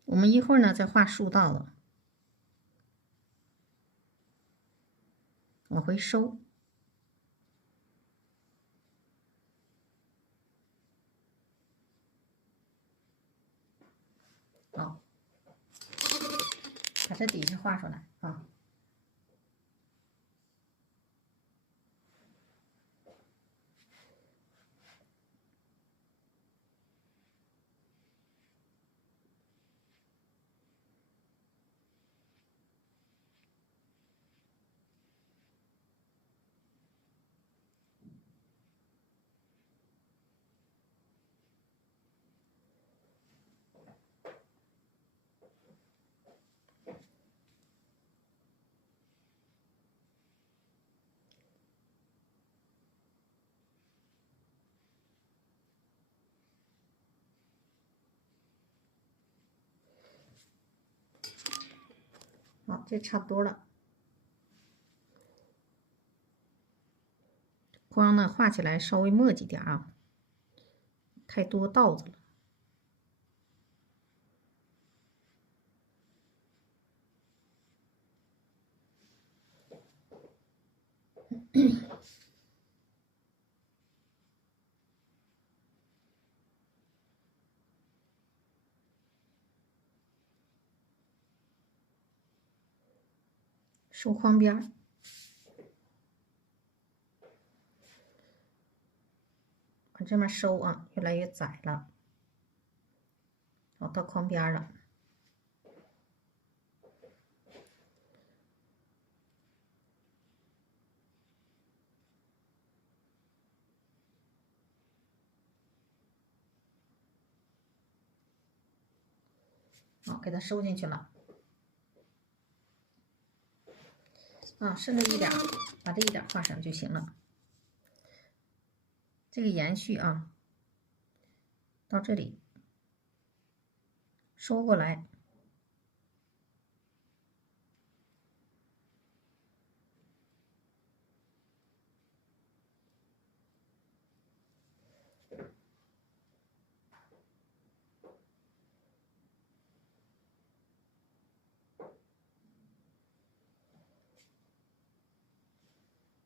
我们一会儿呢再画竖道了，往回收。好，把这底下画出来啊。好，这差不多了。光呢画起来稍微墨迹点啊，太多道子了。收框边儿，往这面收啊，越来越窄了。好，到框边了。好，给它收进去了。啊，剩这一点，把这一点画上就行了。这个延续啊，到这里收过来。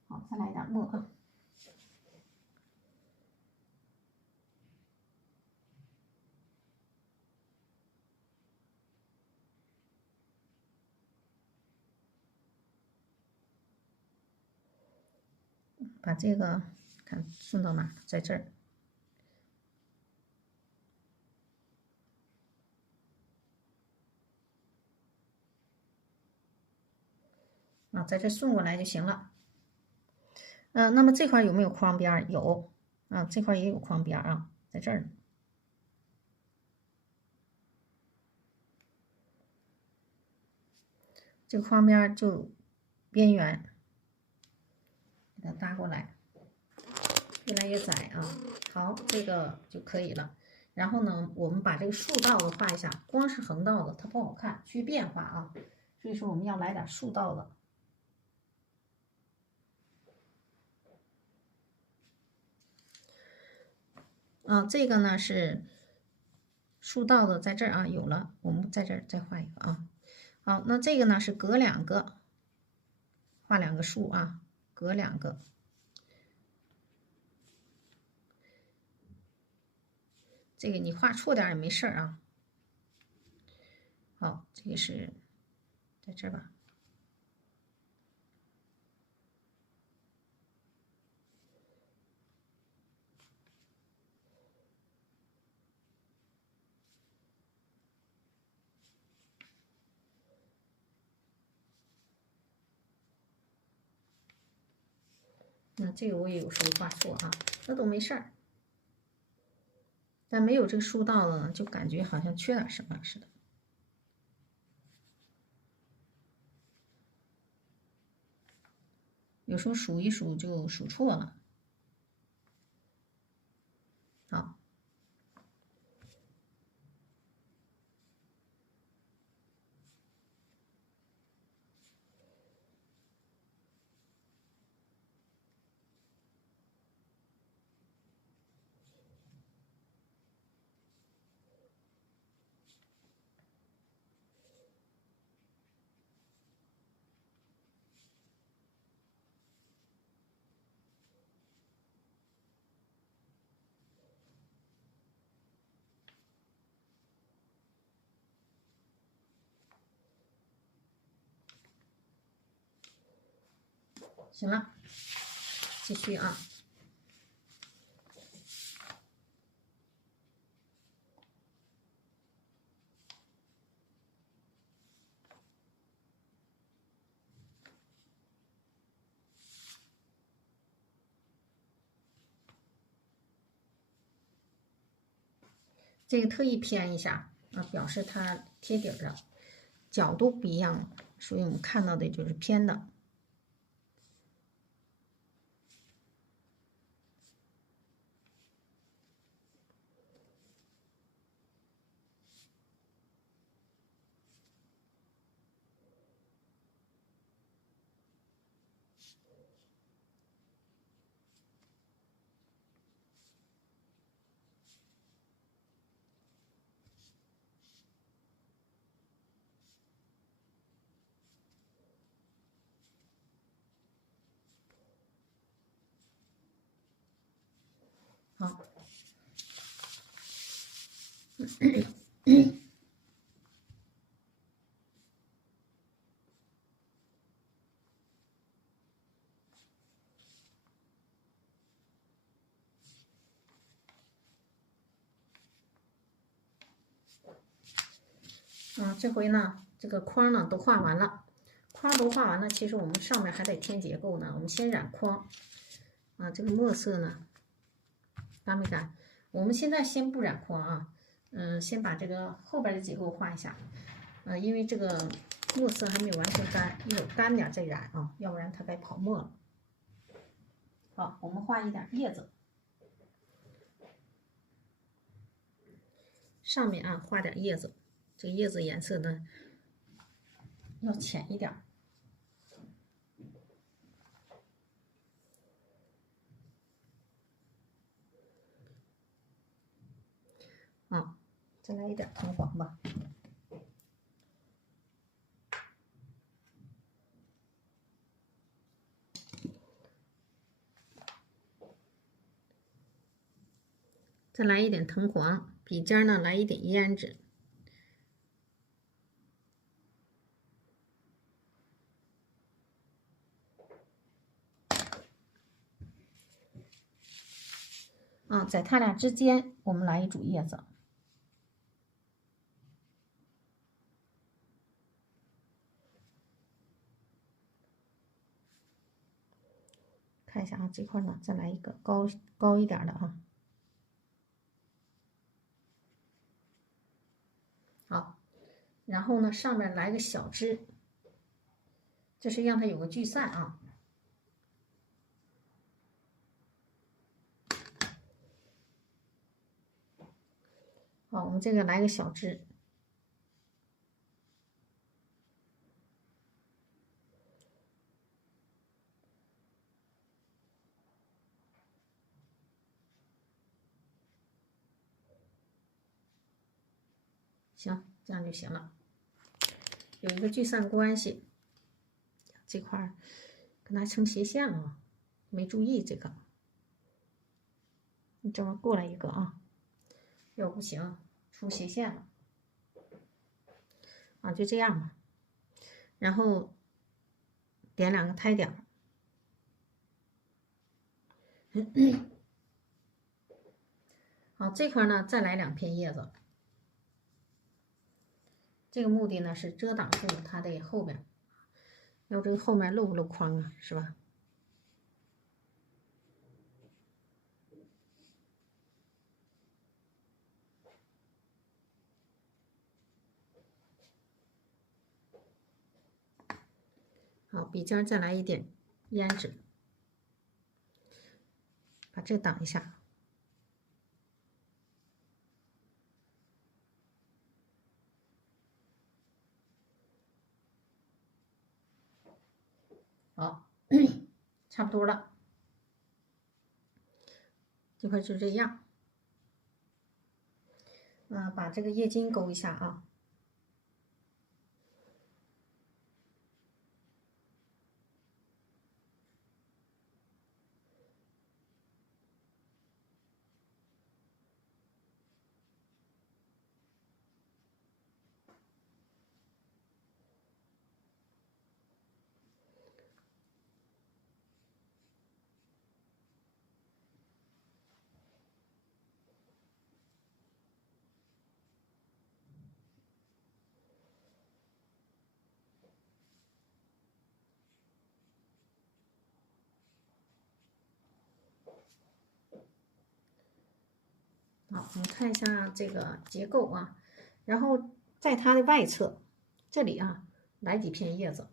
好，再来点墨啊。把这个看顺到哪儿，在这儿。啊，在这顺过来就行了。那么这块有没有框边？有啊，这块也有框边啊，在这儿。这个框边就边缘给它搭过来，越来越窄啊。好，这个就可以了。然后呢，我们把这个竖道子画一下，光是横道子它不好看，需变化啊。所以说我们要来点竖道子。这个呢是竖道子，在这儿啊有了，我们在这儿再画一个啊。好，那这个呢是隔两个，画两个竖啊，隔两个。这个你画错点也没事儿啊。好，这个是在这儿吧。那这个我也有时候画错啊，那都没事儿。但没有这个竖道呢，就感觉好像缺点什么似的。有时候数一数就数错了。好，行了，继续啊。这个特意偏一下啊，表示它贴底的角度不一样，所以我们看到的就是偏的。好，这回呢，这个框呢都画完了，框都画完了，其实我们上面还得添结构呢。我们先染框啊，这个墨色呢，干没干？我们现在先不染框啊，先把这个后边的结构画一下，因为这个墨色还没有完全干，一会儿干点再染啊，要不然它该跑墨了。好，我们画一点叶子，上面啊画点叶子，这个叶子颜色呢要浅一点。啊，再来一点藤黄吧。再来一点藤黄，笔尖呢来一点胭脂。在它俩之间，我们来一组叶子。看一下啊，这块呢再来一个高一点的啊。好，然后呢上面来个小枝，这是让它有个聚散啊。好，我们这个来个小枝。行，这样就行了，有一个聚散关系。这块跟它成斜线了啊，没注意这个。你这边过来一个啊，要不行，出斜线了。啊，就这样吧。然后点两个胎点。好，这块呢再来2片叶子。这个目的呢是遮挡住它的后边，要这个后面露不露框啊，是吧？好，笔尖再来一点胭脂，把这挡一下。好，差不多了，这块就这样。把这个叶筋勾一下啊。好，我们看一下这个结构啊，然后在它的外侧这里啊，来几片叶子，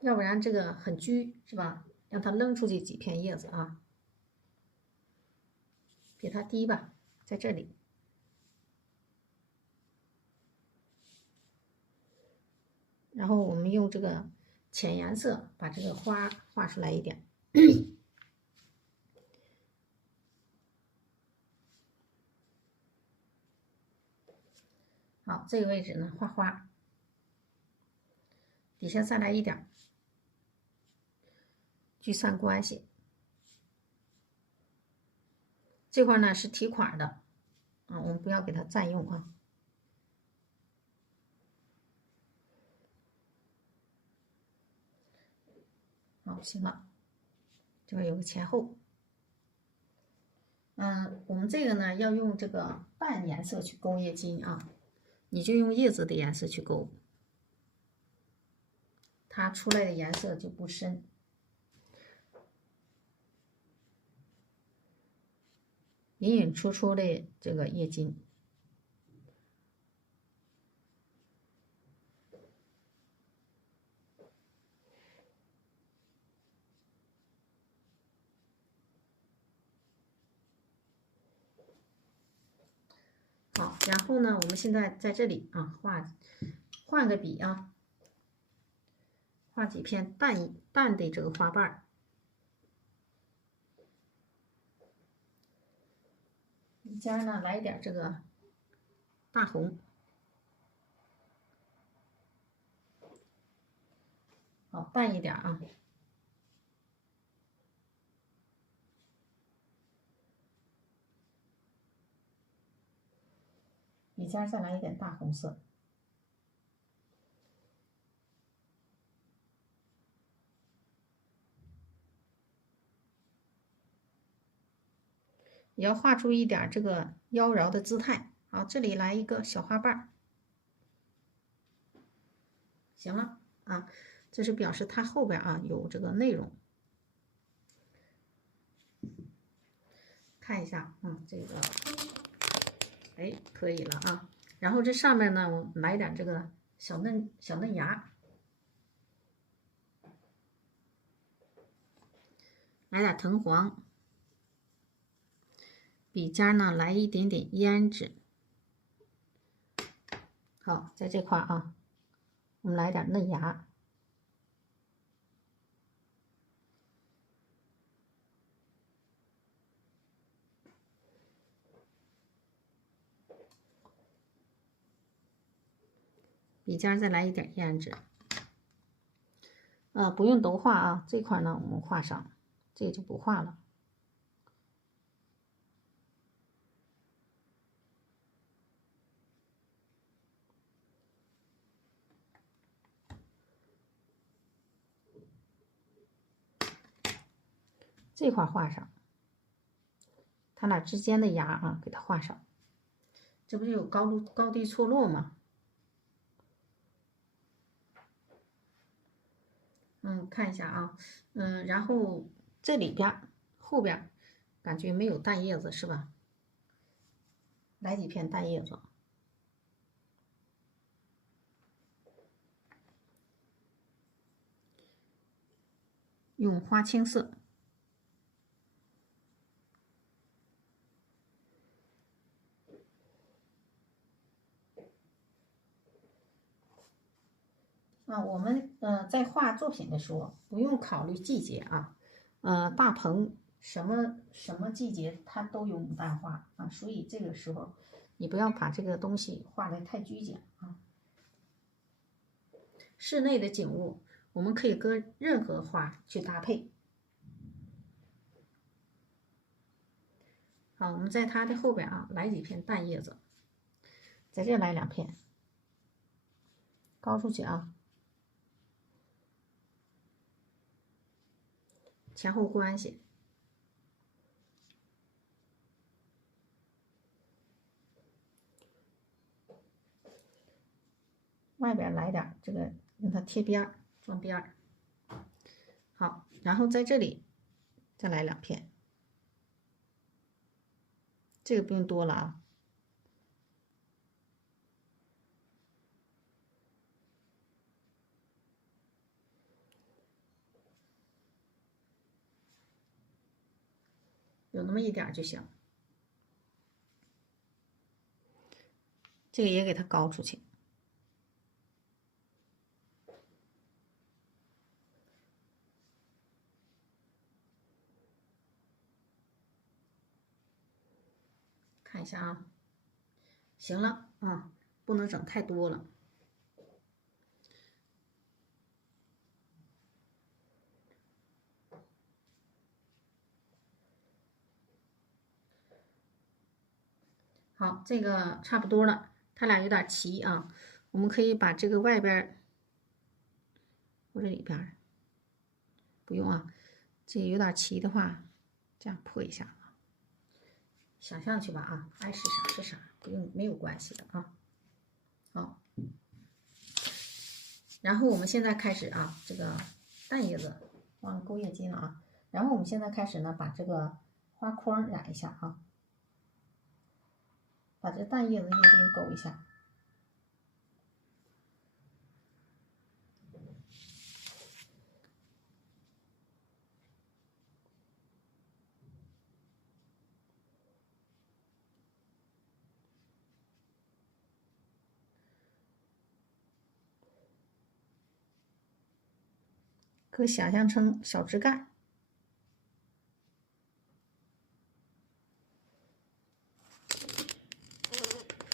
要不然这个很拘是吧？让它扔出去几片叶子啊，比它低吧，在这里。然后我们用这个浅颜色把这个花画出来一点。好，这个位置呢画花，底下再来一点聚散关系。这块呢是提款的，我们不要给它占用啊。好，行了，这边有个前后。我们这个呢要用这个淡颜色去勾叶筋啊，你就用叶子的颜色去勾，它出来的颜色就不深。隐隐绰绰的这个叶筋。好，然后呢，我们现在在这里啊换个笔啊，画几片淡的这个花瓣儿，笔尖呢来一点这个大红，好淡一点啊。笔尖再来一点大红色。也要画出一点这个妖娆的姿态。好，这里来一个小花瓣，行了啊，这是表示它后边啊有这个内容。看一下，这个，哎，可以了啊。然后这上面呢，我来点这个小嫩芽，来点藤黄。笔尖呢来一点点胭脂，好，在这块啊，我们来点嫩芽，笔尖再来一点胭脂，不用都画啊，这块呢我们画上，这个就不画了。这块画上，它俩之间的芽啊，给它画上，这不就有高低错落吗？看一下啊，然后这里边后边感觉没有淡叶子是吧？来几片淡叶子，用花青色。我们在画作品的时候不用考虑季节啊，大棚什么季节它都有牡丹花啊，所以这个时候你不要把这个东西画得太拘谨啊。室内的景物我们可以跟任何花去搭配。好，我们在它的后边啊来几片淡叶子，在这来2片，高出去啊。前后关系，外边来点这个，让它贴边装边儿。好，然后在这里再来2片，这个不用多了啊。有那么一点就行，这个也给它高出去。看一下啊，行了啊，不能整太多了。好，这个差不多了，它俩有点齐啊，我们可以把这个外边或者里边不用啊，这个有点齐的话，这样破一下啊，想象去吧啊，爱是啥是啥，不用没有关系的啊。好，然后我们现在开始啊，这个淡叶子忘了勾叶巾了啊，然后我们现在开始呢，把这个花框染一下啊。把这淡叶子叶巾勾一下，可以想象成小枝干。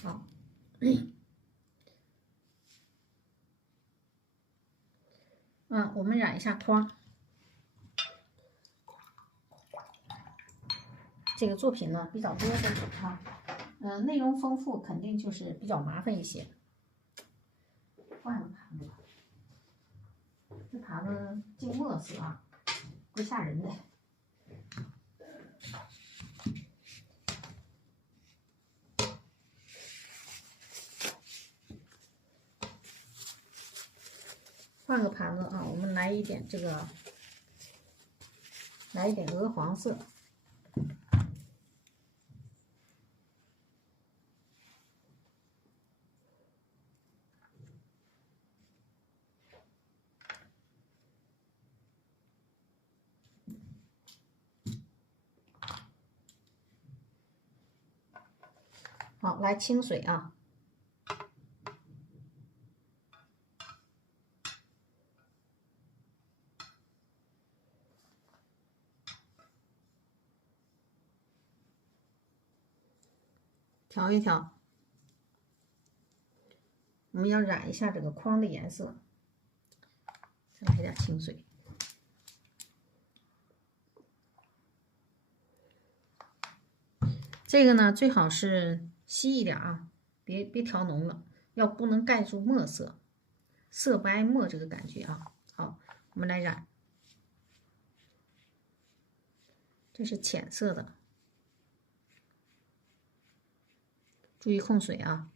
好，我们染一下框。这个作品呢比较多的啊，内容丰富，肯定就是比较麻烦一些。换个盘子吧，这盘子净墨色啊，怪吓人的。换个盘子啊，我们来一点这个，来一点鹅黄色。好，来清水啊。调一调，我们要染一下这个框的颜色，再来点清水。这个呢，最好是稀一点啊，别调浓了，要不能盖住墨色，色不挨墨这个感觉啊。好，我们来染，这是浅色的，注意控水啊。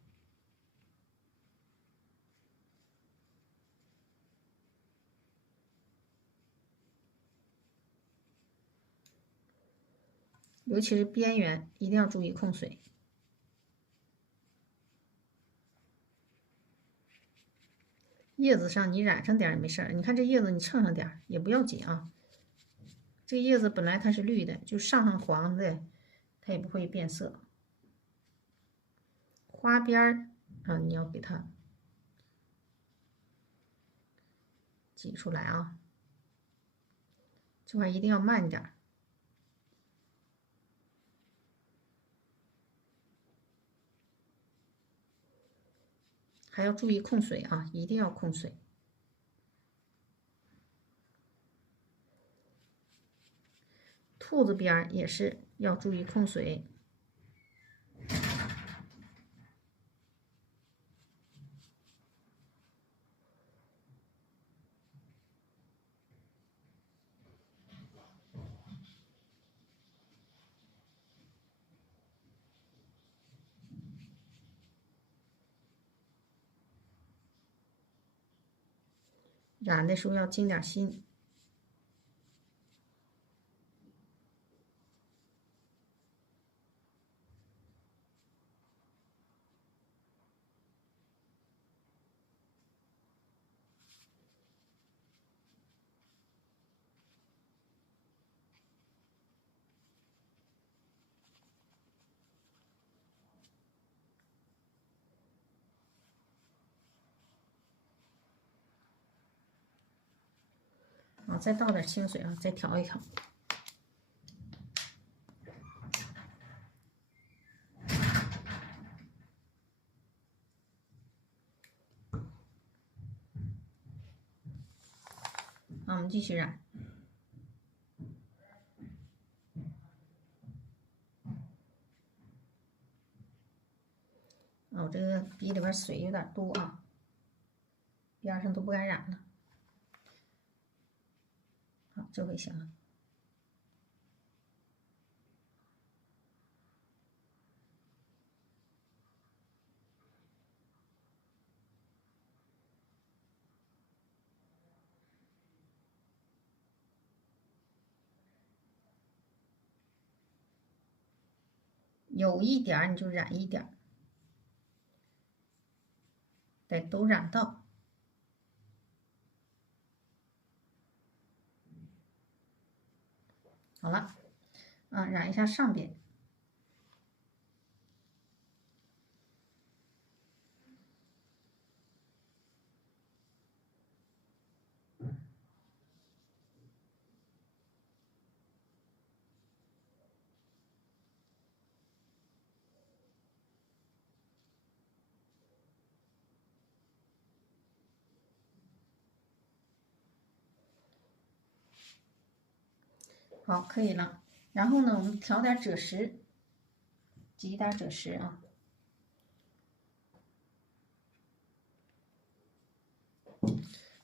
尤其是边缘一定要注意控水。叶子上你染上点也没事儿，你看这叶子你蹭上点也不要紧啊。这叶子本来它是绿的，就上黄的，它也不会变色。花边儿啊，你要给它挤出来啊，这块一定要慢点。还要注意控水啊，一定要控水。兔子边也是要注意控水。染的时候要精点心。好，再倒点清水啊，再调一调。好，我们继续染。我这个笔里边水有点多啊，边上都不敢染了。好，这回行了。有一点你就染一点，得都染到。好了，染一下上边。好，可以了。然后呢，我们调点赭石，挤点赭石啊。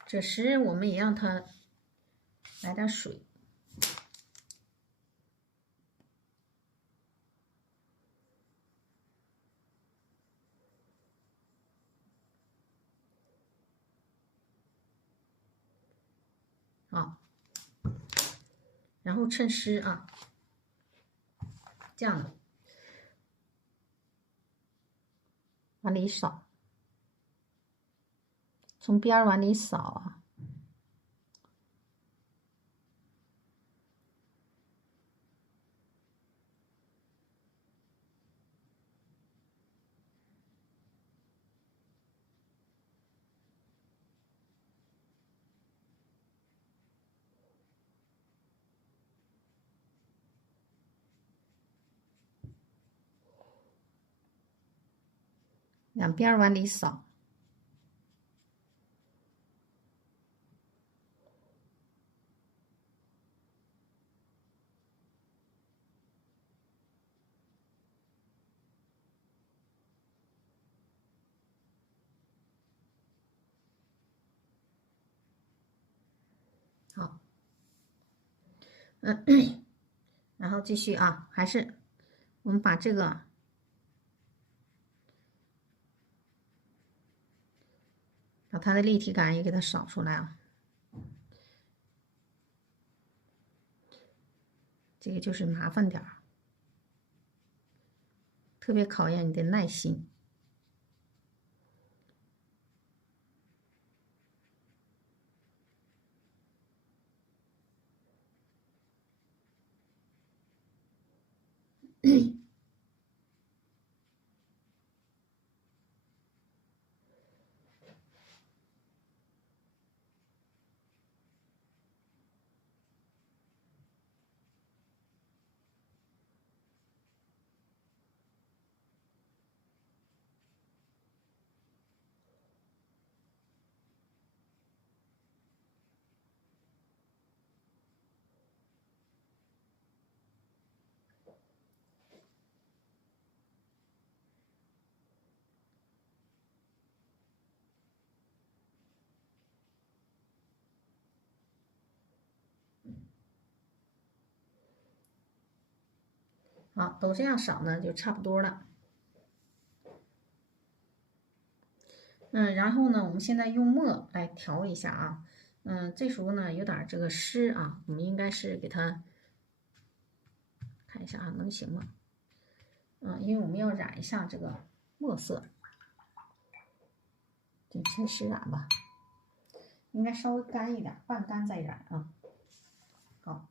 赭石我们也让它来点水。好，然后趁湿啊，这样的往里扫，从边儿往里扫啊。两边往里扫。好，然后继续啊，还是我们把这个把它的立体感也给它扫出来啊。这个就是麻烦点儿，特别考验你的耐心。好，都这样扫呢，就差不多了。然后呢，我们现在用墨来调一下啊。这时候呢有点这个湿啊，我们应该是给它看一下啊，能行吗？因为我们要染一下这个墨色，就先湿染吧，应该稍微干一点，半干再染啊。好。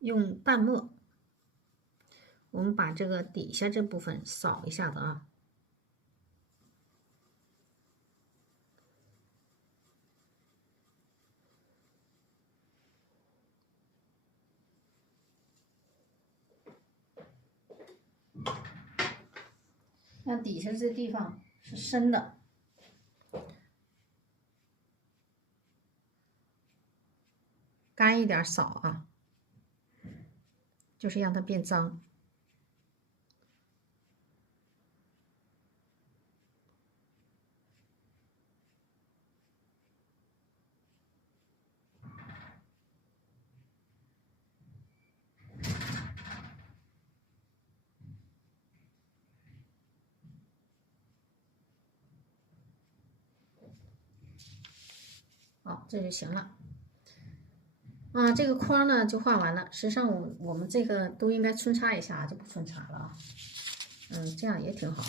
用淡墨，我们把这个底下这部分扫一下子啊。像底下这地方是深的，干一点扫啊，就是让它变脏。好，这就行了。这个框呢就画完了。实际上我们这个都应该穿插一下，就不穿插了啊。这样也挺好，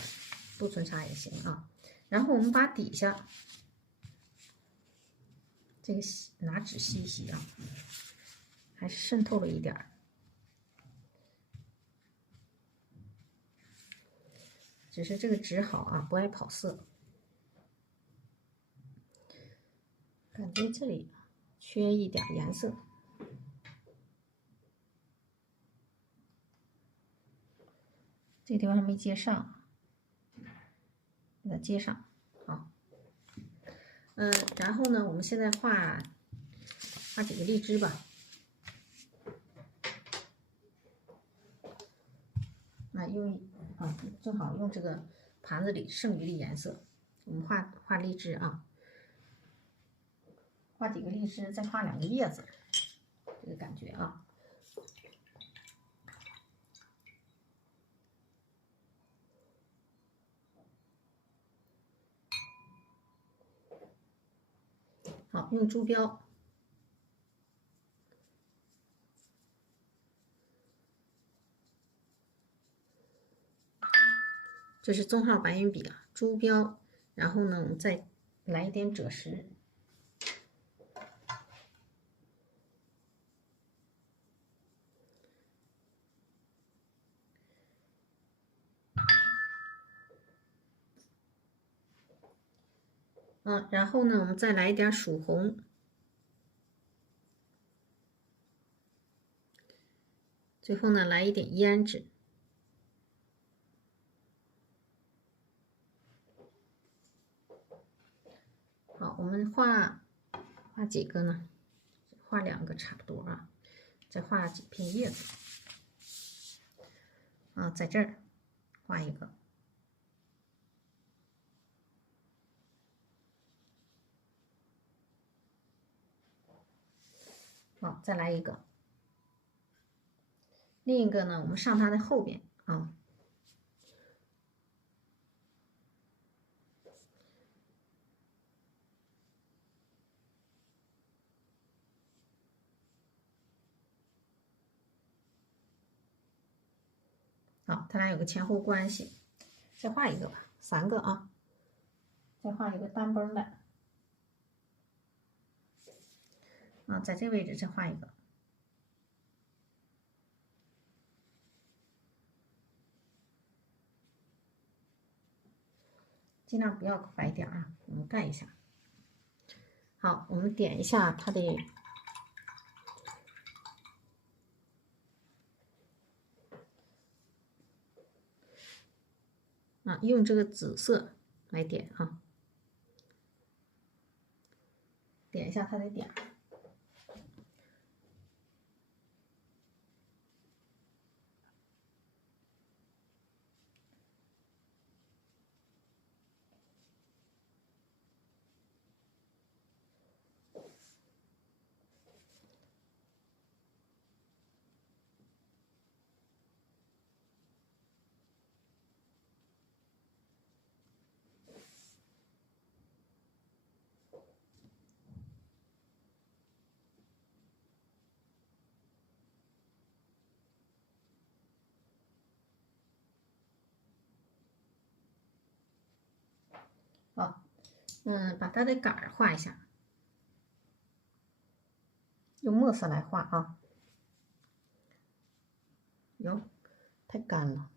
不穿插也行啊。然后我们把底下这个拿纸吸一吸啊，还是渗透了一点儿。只是这个纸好啊，不爱跑色。感觉这里缺一点颜色。这个地方还没接上，给它接上，好。然后呢，我们现在画几个荔枝吧。正好用这个盘子里剩余的颜色，我们画荔枝啊，画几个荔枝，再画2个叶子，这个感觉啊。好，用珠标，这是中号白云笔啊，珠标，然后呢，再来一点赭石。然后呢，我们再来一点曙红。最后呢，来一点胭脂。好，我们画几个呢？画2个差不多啊。再画几片叶子。在这儿画一个。好，再来一个。另一个呢，我们上它的后边啊。好，它俩有个前后关系。再画一个吧，3个啊。再画一个单崩的。在这位置再画一个。尽量不要白点啊，我们盖一下。好，我们点一下它的用这个紫色来点啊，点一下它的点。好，把它的杆儿画一下，用墨色来画啊。哟，太干了。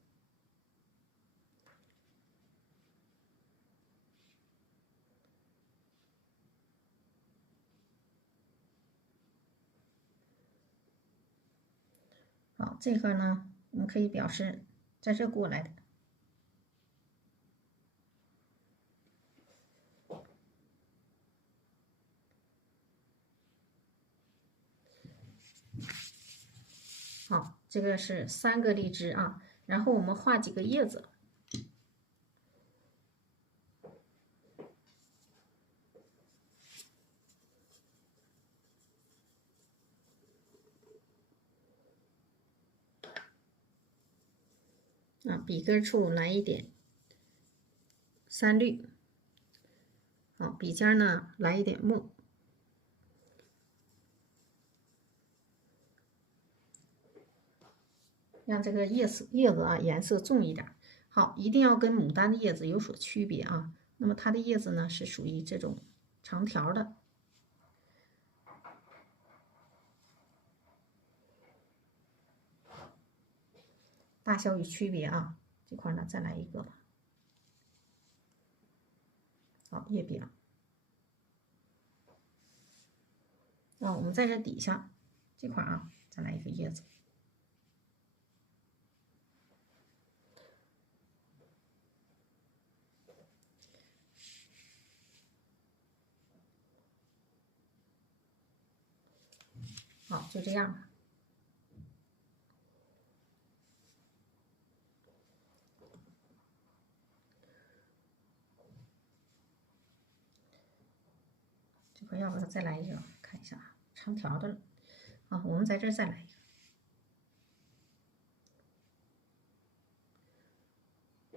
好，这个呢，我们可以表示在这过来的。好，这个是3个荔枝啊，然后我们画几个叶子。啊，笔根处来一点3绿，好，笔尖呢来一点墨，让这个叶子啊颜色重一点。好，一定要跟牡丹的叶子有所区别啊。那么它的叶子呢是属于这种长条的，大小有区别啊。这块呢再来一个吧。好，叶柄。我们在这底下这块啊，再来一个叶子。好，就这样。这块要不要再来一个？看一下啊，长条的。啊，我们在这儿再来一个。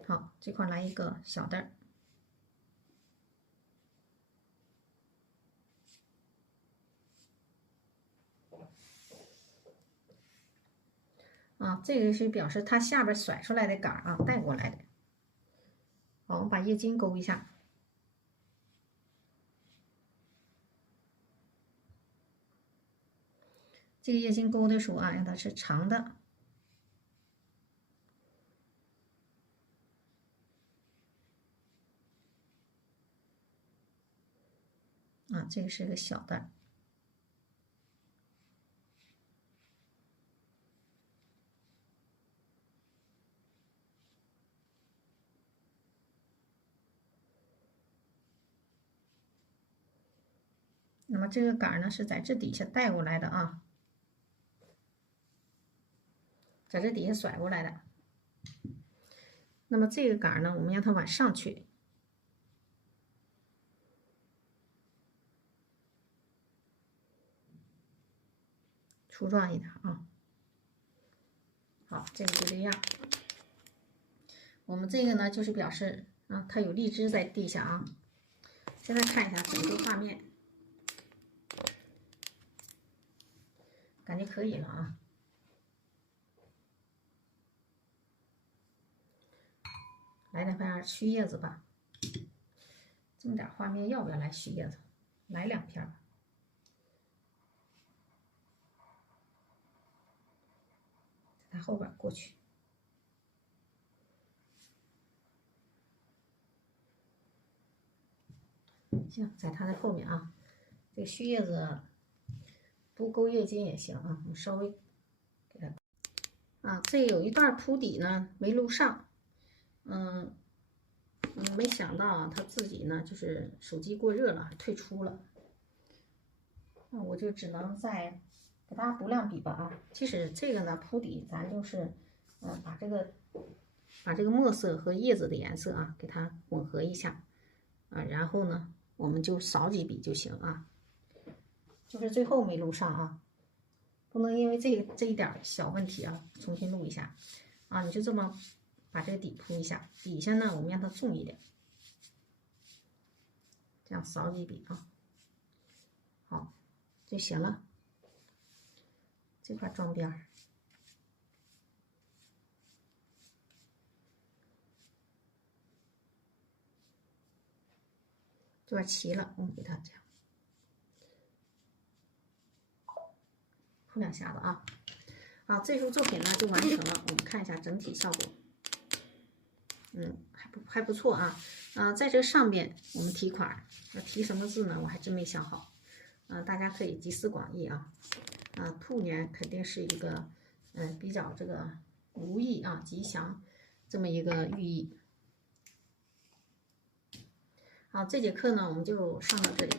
好，这块来一个小的。啊，这个是表示它下边甩出来的杆啊，带过来的。好，我们把叶筋勾一下。这个叶筋勾的时候啊，让它是长的。啊，这个是个小的。那么这个杆呢是在这底下带过来的啊，在这底下甩过来的。那么这个杆呢，我们让它往上去，粗壮一点啊。好，这个就这样。我们这个呢，就是表示啊，它有荔枝在地下啊。现在看一下整个画面，感觉可以了啊。来两片虚叶子吧，这么点画面，要不要来虚叶子？来2片吧。在它后边过去。行，在它的后面啊，这个虚叶子不勾叶筋也行啊，我们稍微给它啊，这有一段铺底呢没录上，没想到啊，他自己呢就是手机过热了，退出了，那我就只能再给大家补2笔吧啊。其实这个呢铺底，咱就是把这个墨色和叶子的颜色啊给它混合一下啊，然后呢我们就少几笔就行啊，就是最后没录上啊，不能因为这一点小问题啊重新录一下啊，你就这么把这个底铺一下，底下呢我们让它重一点，这样少几笔啊，好就行了。这块装边儿，这块齐了，我们给它这样铺2下子啊。好，这幅作品呢就完成了，我们看一下整体效果。还不错啊。在这上边我们提款，要提什么字呢？我还真没想好。大家可以集思广益啊。兔年肯定是一个比较这个如意啊、吉祥这么一个寓意。好，这节课呢我们就上到这里。